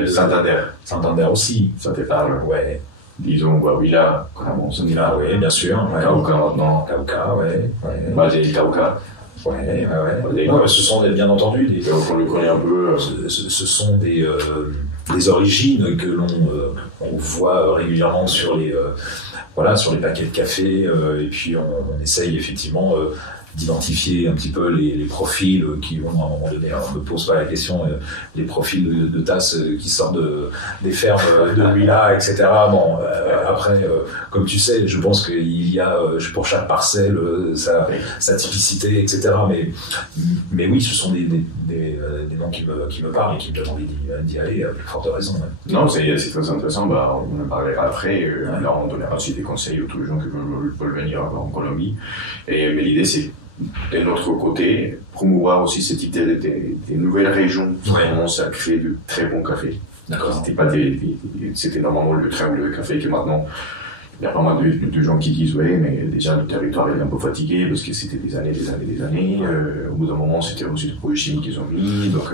Santander. Santander aussi. Ça te parle? Ouais. Disons, Huila, Santander, oui, bien sûr. Ouais. Cauca maintenant. Cauca, ouais. Valle del Cauca. Ouais. Ce sont bien entendu des. On le connaît un peu. Ce sont des origines que on voit régulièrement sur les paquets de café, et puis on essaye effectivement d'identifier un petit peu les profils qui vont à un moment donné. Alors, on me pose pas la question, les profils de tasses qui sortent des fermes de l'huila, etc. Bon, après, comme tu sais, je pense qu'il y a pour chaque parcelle sa typicité, etc. Mais oui, ce sont des noms qui me parlent et qui me donnent envie d'y aller, à plus forte raison. Ouais. Non, c'est très intéressant. On en parlera après. Là, on donnera aussi des conseils à tous les gens qui veulent venir en Colombie. Mais l'idée, c'est de notre côté, promouvoir aussi cette idée des nouvelles régions qui commencent à créer de très bons cafés. D'accord. C'était normalement le triangle de café que maintenant, il y a pas mal de gens qui disent ouais, mais déjà le territoire est un peu fatigué parce que c'était des années. Au bout d'un moment, c'était aussi des produits chimiques qu'ils ont mis. Donc,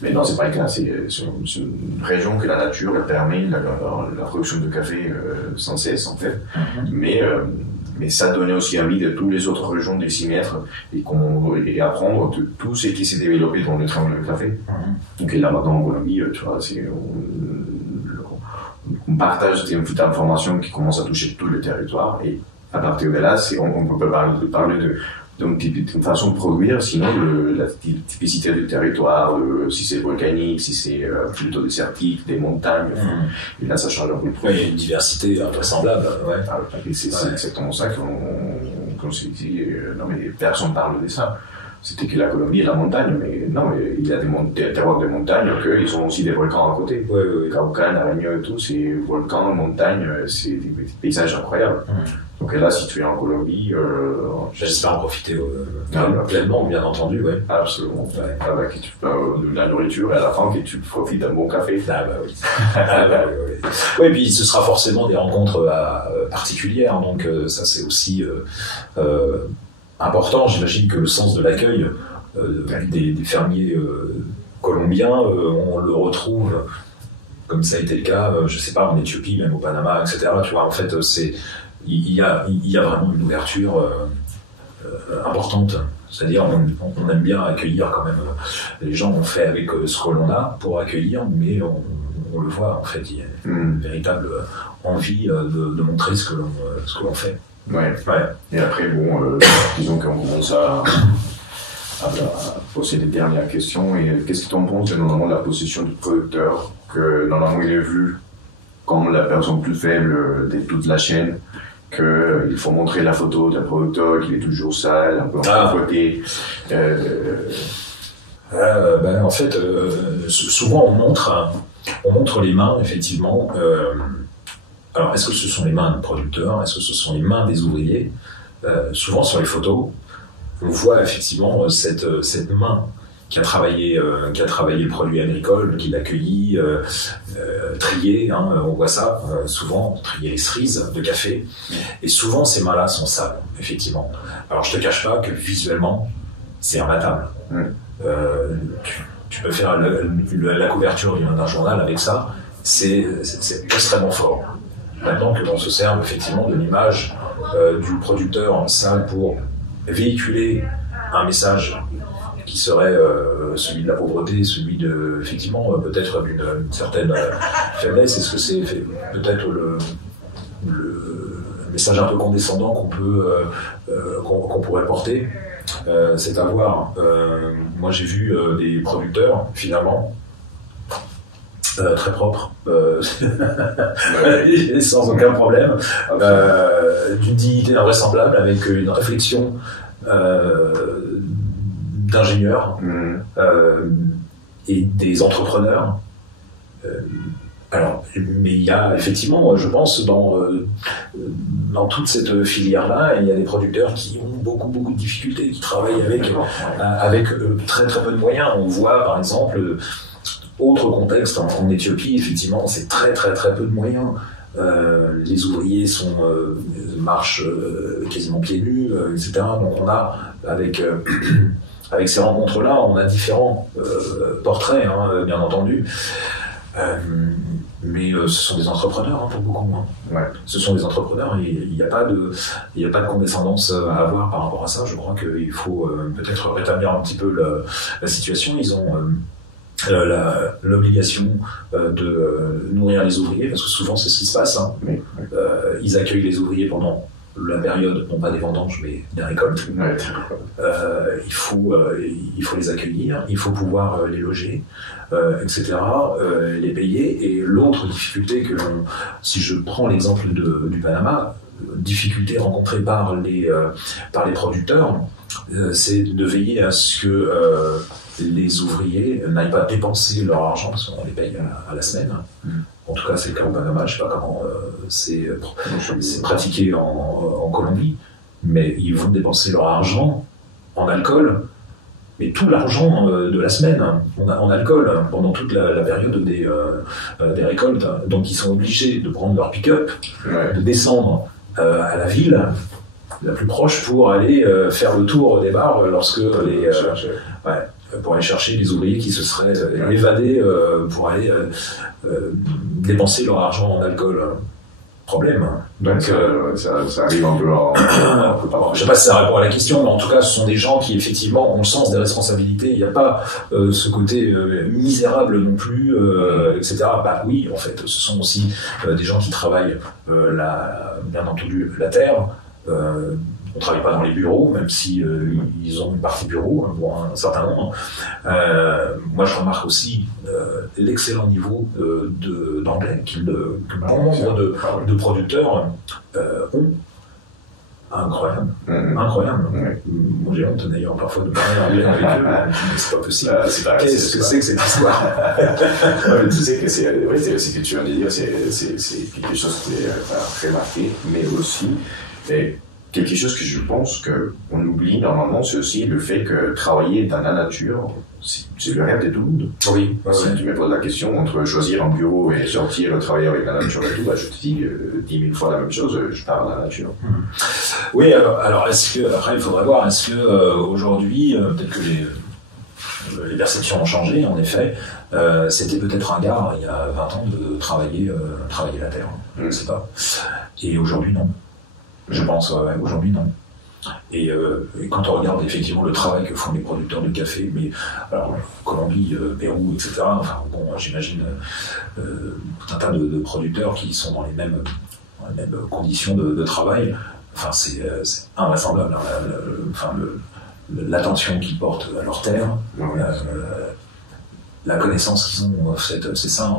mais non, c'est pas le cas. C'est une région que la nature elle permet la production de café sans cesse en fait. Mais ça donnait aussi envie de toutes les autres régions de s'y mettre et apprendre de tout ce qui s'est développé dans le triangle de café. Donc là maintenant en Colombie, tu vois, on partage des informations qui commencent à toucher tout le territoire et à partir de là, on peut parler d'une façon de produire, sinon la typicité du territoire, si c'est volcanique, si c'est plutôt désertique, des montagnes, et là ça change un peu le produit. Il y a une diversité invraisemblable. Ouais. C'est exactement ça qu'on s'est dit, non mais personne parle de ça. C'était que la Colombie est la montagne, mais non, mais il y a des terroirs de montagne, ils ont aussi des volcans à côté. Cauca, Nariño et tout, c'est volcans, montagnes, c'est des paysages incroyables. Donc là, si tu es en Colombie, j'espère en profiter pleinement, bien entendu, ouais. Absolument. Ouais. Avec de la nourriture et à la fin, que tu profites d'un bon café. Ah bah oui. Oui, et puis ce sera forcément des rencontres particulières, donc ça c'est aussi important. J'imagine que le sens de l'accueil des fermiers colombiens, on le retrouve comme ça a été le cas, je sais pas, en Éthiopie, même au Panama, etc. Tu vois, en fait, il y a vraiment une ouverture importante. C'est-à-dire, on aime bien accueillir quand même les gens. On fait avec ce que l'on a pour accueillir, mais on le voit, en fait, il y a une véritable envie de montrer ce que l'on fait. Ouais. Et après, disons qu'on commence à poser les dernières questions. Et qu'est-ce que tu en penses de normalement la position du producteur, que normalement il est vu comme la personne plus faible de toute la chaîne, qu'il faut montrer la photo d'un producteur, qu'il est toujours sale, un peu en côté. En fait, souvent on montre les mains, effectivement. Alors, est-ce que ce sont les mains du producteur? Est-ce que ce sont les mains des ouvriers? Souvent, sur les photos, on voit effectivement cette main qui a travaillé le produit agricole, qui l'a cueilli, trié, on voit ça souvent, trier les cerises de café. Et souvent, ces mains-là sont sales, effectivement. Alors, je te cache pas que visuellement, c'est imbattable. Tu peux faire la couverture d'un journal avec ça, c'est extrêmement fort. Maintenant que l'on se serve effectivement de l'image du producteur sale pour véhiculer un message qui serait celui de la pauvreté, celui de, effectivement, peut-être d'une certaine faiblesse. Est-ce que c'est peut-être le message un peu condescendant qu'on pourrait porter? C'est à voir. Moi, j'ai vu des producteurs, finalement, très propres, sans aucun problème, d'une dignité invraisemblable, avec une réflexion d'ingénieurs et des entrepreneurs. Alors, mais il y a effectivement, je pense, dans toute cette filière-là, il y a des producteurs qui ont beaucoup de difficultés, qui travaillent avec très très peu de moyens. On voit, par exemple, autre contexte, en Éthiopie, effectivement, c'est très très très peu de moyens. Les ouvriers marchent quasiment pieds nus, etc. Donc on a, avec ces rencontres-là, on a différents portraits, bien entendu. Mais ce sont des entrepreneurs pour beaucoup. Ouais. Ce sont des entrepreneurs, il n'y a pas de condescendance à avoir par rapport à ça. Je crois qu'il faut peut-être rétablir un petit peu la situation. Ils ont l'obligation de nourrir les ouvriers, parce que souvent c'est ce qui se passe. Ils accueillent les ouvriers pendant la période, non pas des vendanges, mais des récoltes. Ouais. Il faut les accueillir, il faut pouvoir les loger, etc., les payer. Et l'autre difficulté si je prends l'exemple du Panama, difficulté rencontrée par les producteurs, c'est de veiller à ce que les ouvriers n'aillent pas dépenser leur argent, parce qu'on les paye à la semaine. En tout cas, c'est le cas au Panama. Je ne sais pas comment c'est pratiqué en Colombie, mais ils vont dépenser leur argent en alcool, mais tout l'argent de la semaine en alcool pendant toute la période des récoltes. Donc ils sont obligés de prendre leur pick-up, de descendre à la ville la plus proche pour aller faire le tour des bars lorsque pour aller chercher les ouvriers qui se seraient évadés pour aller dépenser leur argent en alcool. Problème. Donc ça arrive un peu je ne sais pas si ça répond à la question, mais en tout cas, ce sont des gens qui, effectivement, ont le sens des responsabilités. Il n'y a pas ce côté misérable non plus, etc. Bah oui, en fait, ce sont aussi des gens qui travaillent, bien entendu, la terre. On ne travaille pas dans les bureaux, même si ils ont une partie bureau pour un certain nombre. Moi, je remarque aussi l'excellent niveau d'anglais que bon nombre de producteurs ont. Incroyable. Incroyable. Moi, j'ai honte d'ailleurs parfois de parler anglais avec eux. C'est pas possible. Qu'est-ce que c'est que cette histoire? Tu sais que c'est ce que tu viens de dire, c'est quelque chose qui est très marqué, mais aussi quelque chose que je pense qu'on oublie normalement, c'est aussi le fait que travailler dans la nature, c'est le rêve de tout le monde. Oui. Si tu me poses la question entre choisir un bureau et sortir travailler avec la nature et tout, je te dis 10 000 fois la même chose, je pars dans la nature. Oui, alors après il faudrait voir, est-ce que aujourd'hui, peut-être que les perceptions ont changé, en effet, c'était peut-être un gars, il y a 20 ans, de travailler la terre, je ne sais pas. Et aujourd'hui, non. Je pense, aujourd'hui, non. Et quand on regarde effectivement le travail que font les producteurs de café, mais alors Colombie, Pérou, etc., enfin bon, j'imagine tout un tas de producteurs qui sont dans les mêmes conditions de travail, enfin c'est invraisemblable, l'attention qu'ils portent à leur terre, la connaissance qu'ils ont, c'est ça,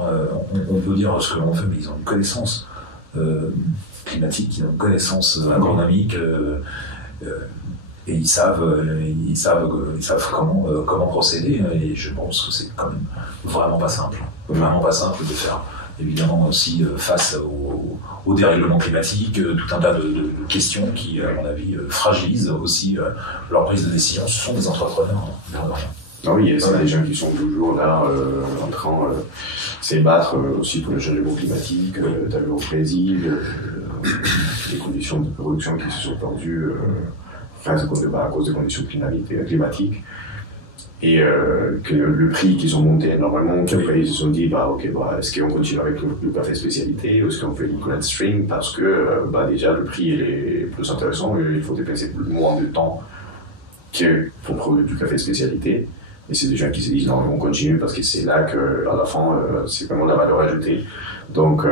on peut dire ce que l'on veut, mais ils ont une connaissance climatique, ils ont une connaissance agronomique, et ils savent comment procéder, et je pense que c'est quand même vraiment pas simple de faire, évidemment aussi face au dérèglement climatique, tout un tas de questions qui, à mon avis, fragilisent aussi leur prise de décision. Ce sont des entrepreneurs, Ah oui, c'est des gens qui sont toujours là en train de s'ébattre aussi pour le changement climatique, t'as vu au Brésil, les conditions de production qui se sont tendues à cause des conditions climatiques, et que le prix qu'ils ont monté énormément, qu'après ils se sont dit est-ce qu'on continue avec le café spécialité ou est-ce qu'on fait l'equal stream, parce que déjà le prix est plus intéressant, il faut dépenser moins de temps que pour produire du café spécialité. Et c'est des gens qui se disent non, on continue parce que c'est là qu'à la fin, c'est vraiment la valeur ajoutée. Donc,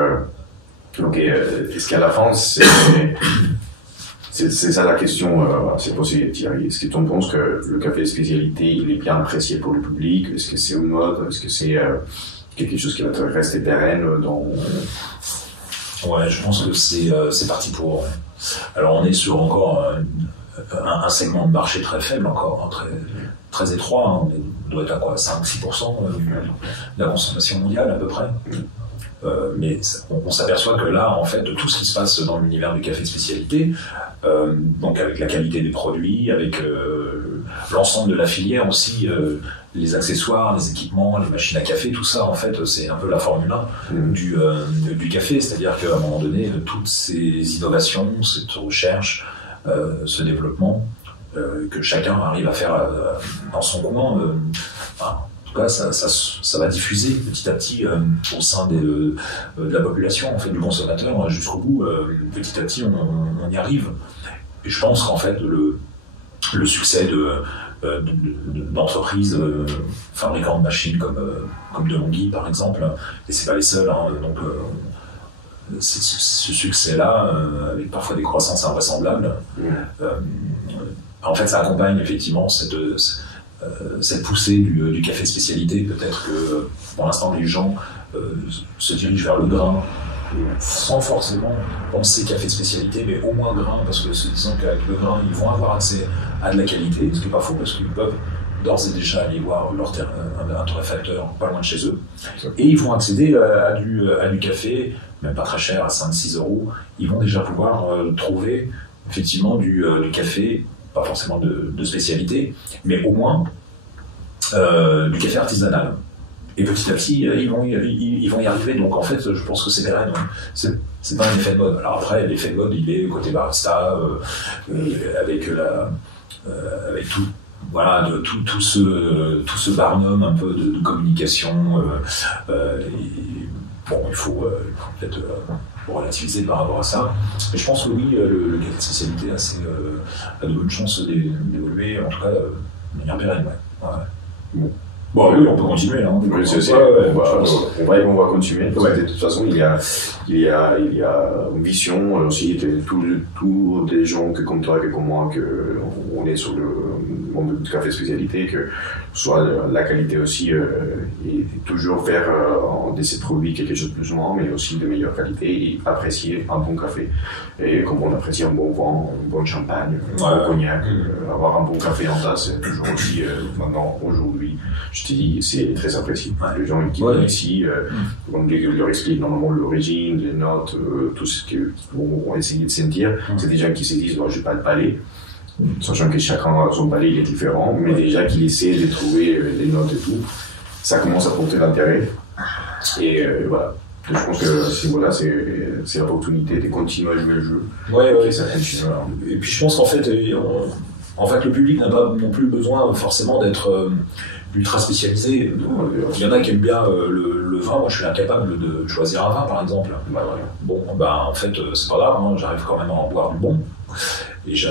est-ce qu'à la fin, c'est ça la question, c'est possible, Thierry. Est-ce que tu penses que le café spécialité, il est bien apprécié pour le public? Est-ce que c'est une mode? Est-ce que c'est quelque chose qui va rester pérenne dans... Ouais, je pense que c'est parti pour. Alors, on est sur encore un segment de marché très faible encore, très étroit, on doit être à quoi, 5-6% de la consommation mondiale à peu près. Mais on s'aperçoit que là, en fait, tout ce qui se passe dans l'univers du café spécialité, donc avec la qualité des produits, avec l'ensemble de la filière aussi, les accessoires, les équipements, les machines à café, tout ça, en fait, c'est un peu la Formule 1 du café, c'est-à-dire qu'à un moment donné, toutes ces innovations, cette recherche, ce développement, que chacun arrive à faire dans son coin, en tout cas ça va diffuser petit à petit au sein de la population, en fait, du consommateur jusqu'au bout. Petit à petit on y arrive, et je pense qu'en fait le succès d'entreprises fabricant de machines comme DeLonghi par exemple, et c'est pas les seuls, donc ce succès-là, avec parfois des croissances invraisemblables, en fait, ça accompagne effectivement cette poussée du café spécialité. Peut-être que pour l'instant, les gens se dirigent vers le grain, sans forcément penser café de spécialité, mais au moins grain, parce que se disant qu'avec le grain, ils vont avoir accès à de la qualité, ce qui n'est pas faux, parce qu'ils peuvent d'ores et déjà aller voir un torréfacteur pas loin de chez eux, et ils vont accéder à du café, même pas très cher, à 5-6 euros. Ils vont déjà pouvoir trouver effectivement du café, pas forcément de spécialité, mais au moins du café artisanal. Et petit à petit, ils vont y arriver. Donc en fait, je pense que c'est pérenne. C'est pas un effet de mode. Alors après, l'effet de mode, il est côté barista, avec tout. Voilà, tout ce barnum un peu de communication. Bon, il faut peut-être relativiser par rapport à ça. Mais je pense que oui, le café de spécialité a de bonnes chances d'évoluer, en tout cas de manière pérenne. Ouais. Bon, oui, on peut continuer. Hein. Oui, on va continuer. Parce que de toute façon, il y a une vision aussi de tous des gens comme toi, comme moi, on est sur le monde du café spécialité, que soit la qualité aussi et toujours faire de ces produits quelque chose de plus ou moins, mais aussi de meilleure qualité et apprécier un bon café. Et comme on apprécie un bon vin, un bon champagne, un bon cognac, avoir un bon café en tasse, c'est toujours aussi maintenant, aujourd'hui, je te dis, c'est très apprécié. Les gens qui viennent ici, on leur explique normalement l'origine, les notes, tout ce qu'ils vont essayer de sentir. C'est des gens qui se disent, je n'ai pas de palais. Sachant que chacun son palais il est différent, mais déjà qu'il essaie de trouver les notes et tout, ça commence à porter l'intérêt. Et voilà. Je pense que c'est l'opportunité de continuer à jouer le jeu. Et puis je pense qu'en fait, le public n'a pas non plus besoin forcément d'être ultra spécialisé. Il y en a qui aiment bien le vin. Moi, je suis incapable de choisir un vin, par exemple. Bon, en fait, c'est pas grave. Hein, j'arrive quand même à en boire du bon. Et je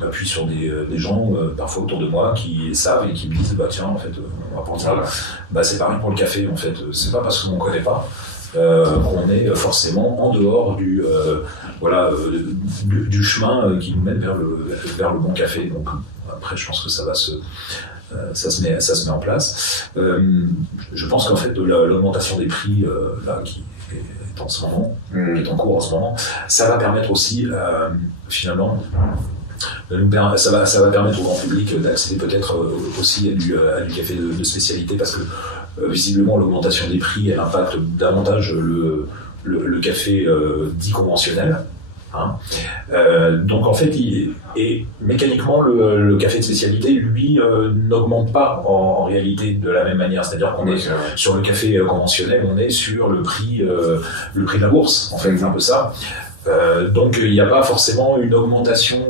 m'appuie sur des gens parfois autour de moi qui savent et qui me disent tiens, en fait, on va prendre ça. C'est pareil pour le café. En fait, c'est pas parce qu'on ne connaît pas qu'on est forcément en dehors du chemin qui nous mène vers le bon café. Donc après, je pense que ça se met en place. Je pense qu'en fait, de l'augmentation des prix qui est en ce moment, qui est en cours en ce moment, ça va permettre aussi, finalement, ça va permettre au grand public d'accéder peut-être aussi à du café de spécialité, parce que visiblement l'augmentation des prix, elle impacte davantage le café dit conventionnel. Donc en fait, mécaniquement, le café de spécialité, lui, n'augmente pas en réalité de la même manière. C'est-à-dire qu'on est sur le café conventionnel, on est sur le prix de la bourse. En fait, c'est un peu ça. Donc il n'y a pas forcément une augmentation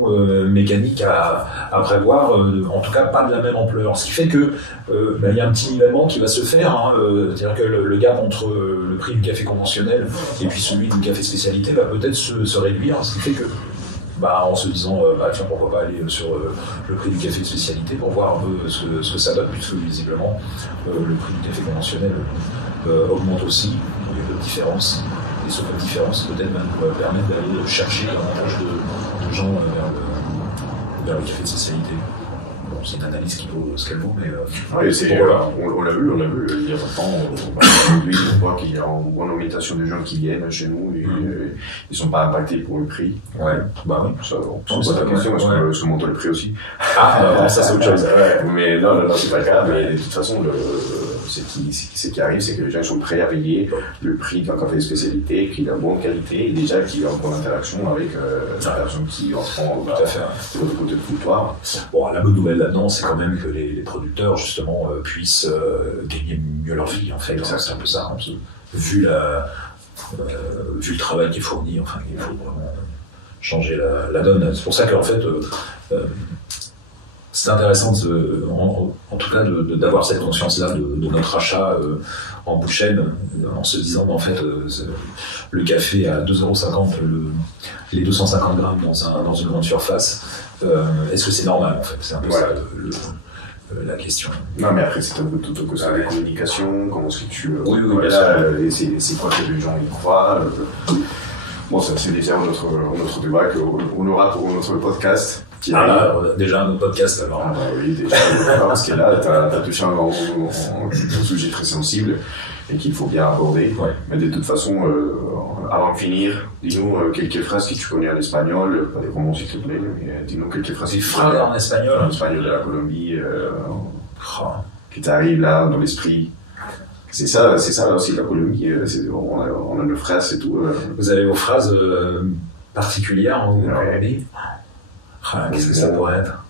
mécanique à prévoir, en tout cas pas de la même ampleur. Ce qui fait que il y a un petit nivellement qui va se faire, c'est-à-dire que le gap entre le prix du café conventionnel et puis celui du café spécialité va peut-être se réduire, ce qui fait que en se disant tiens, pourquoi pas aller sur le prix du café de spécialité pour voir un peu ce que ça donne, puisque visiblement le prix du café conventionnel augmente aussi, il y a de différences. Et cette différence peut-être même permettre d'aller chercher davantage de gens vers le café de spécialité. Bon, c'est une analyse qui vaut ce qu'elle vaut, mais... on l'a vu, il y a longtemps, aujourd'hui, on voit qu'il y a une bonne augmentation de gens qui viennent chez nous, et ils ne sont pas impactés pour le prix. Oui. Ça, on se pose la question, est-ce qu'on monte le prix aussi? Ça c'est autre chose. Mais non, c'est pas le cas, mais de toute façon, ce qui arrive, c'est que les gens sont prêts à payer le prix d'un café de spécialité, qui est de bonne qualité, et déjà qui est en bonne interaction avec la personne qui en prend de l'autre côté du comptoir. Bon, la bonne nouvelle là-dedans, c'est quand même que les producteurs, justement, puissent gagner mieux leur vie, en fait. C'est un peu ça, vu le travail qui est fourni, il faut vraiment changer la donne. C'est pour ça qu'en fait, c'est intéressant en tout cas d'avoir cette conscience-là de notre achat en bout de chaîne, en se disant en fait le café à 2,50 €, les 250 grammes dans une grande surface, est-ce que c'est normal en fait? C'est un peu ça. la question. Non, mais après, c'est un peu tout au côté de la communication, comment est-ce que tu... Oui, voilà, c'est quoi que les gens y croient. Bon, ça, c'est déjà notre débat qu'on aura pour notre podcast. Déjà un autre podcast alors. Ah bah oui, déjà, parce que là, t'as touché un sujet très sensible et qu'il faut bien aborder. Ouais. Mais de toute façon, avant de finir, dis-nous quelques phrases que tu connais en espagnol, pas des romans s'il te plaît, mais dis-nous quelques phrases. Des phrases en espagnol? En espagnol de la Colombie, qui t'arrivent là, dans l'esprit. C'est ça là aussi la Colombie, on a nos phrases et tout. Vous avez vos phrases particulières en Colombie? Qu'est-ce que ça pourrait être?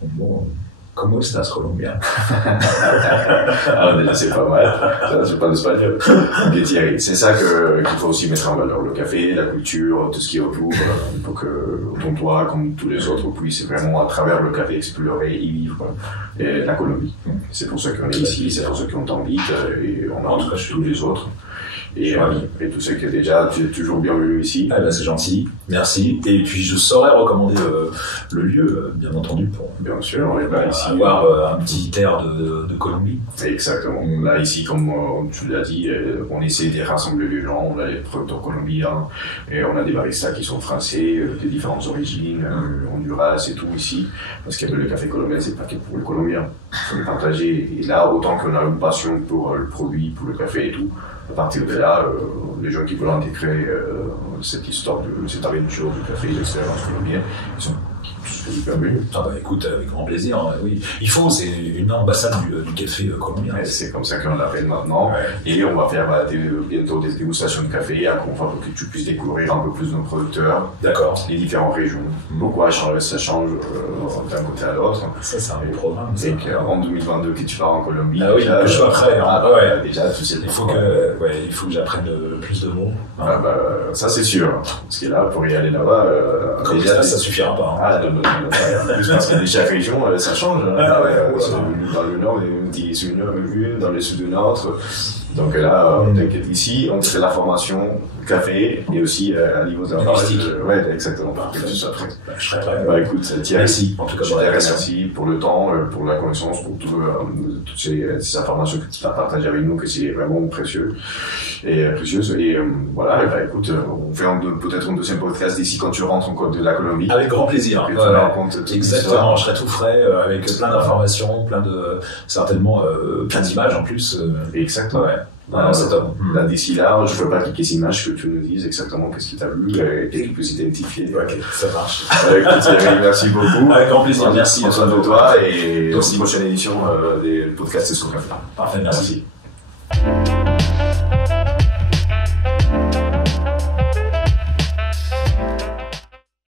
Bon, ¿cómo estás, Colombien? Ah, déjà, c'est pas mal. Ça, c'est pas l'espagnol. Ok, Thierry, c'est ça qu'il faut aussi mettre en valeur. Le café, la culture, tout ce qui est autour, pour que, autant toi, comme tous les autres, puissent vraiment, à travers le café, explorer et vivre la Colombie. C'est pour ça qu'on est ici, c'est pour ça qu'on t'invite, et on entre tous les autres. Et tout ce que déjà, tu es toujours bienvenu ici. Ah ben c'est gentil, merci. Et puis je saurais recommander le lieu, bien entendu, pour bien sûr, on est là ici avoir un petit air de Colombie. Exactement. Là ici, comme tu l'as dit, on essaie de rassembler les gens. On a les producteurs colombiens et on a des baristas qui sont français, de différentes origines, Honduras et tout ici. Parce que le café colombien, c'est pas que pour les Colombiens. Il faut le partager. Et là, autant qu'on a une passion pour le produit, pour le café et tout, à partir de là, les gens qui veulent intégrer cette histoire, cette aventure du café et de l'expérience colombienne, ils sont super bienvenus. Ah bah écoute, avec grand plaisir, oui. Il faut, c'est une ambassade du café colombien. C'est comme ça qu'on l'appelle maintenant. Ouais. Et on va faire bientôt des dégustations de café à Confort pour que tu puisses découvrir un peu plus nos producteurs. D'accord. Les différentes régions. Pourquoi ça change d'un côté à l'autre. Ça, c'est un bon programme. C'est qu'en 2022 que tu pars en Colombie. Ah oui, déjà, que je sois prêt. Ouais. Déjà, tu sais. Il faut que j'apprenne plus de mots. Ah bah, ça c'est sûr. Parce que là, pour y aller là-bas, déjà, ça suffira pas. Ah, non. Plus parce que chaque région, ça change. Dans le nord, c'est une revue, dans le sud du nord. Donc là, t'inquiète, ici, on fait la formation café et aussi à niveau de ouais, exactement. Que tu sois prêt. Je serai prêt. Bah écoute, Thierry, merci. En tout cas, merci pour le temps, pour la connaissance, pour toutes ces informations que tu as partagées avec nous, que c'est vraiment précieux et précieuse. Et voilà, et bah écoute, on fait peut-être un deuxième podcast d'ici quand tu rentres encore de la Colombie. Avec grand plaisir. Exactement, je serai tout frais avec plein d'informations, certainement plein d'images en plus. Exactement. Ouais. Ah, c'est top. Là, d'ici là, je veux pas cliquer ces images que tu nous dises exactement qu'est-ce que tu as vu et qu'est-ce que tu peux s'identifier. Ok, ça marche. Thierry, merci beaucoup. Avec grand plaisir. Merci. Prends soin de toi et aussi prochaine édition des podcasts sur Café. Parfait, merci.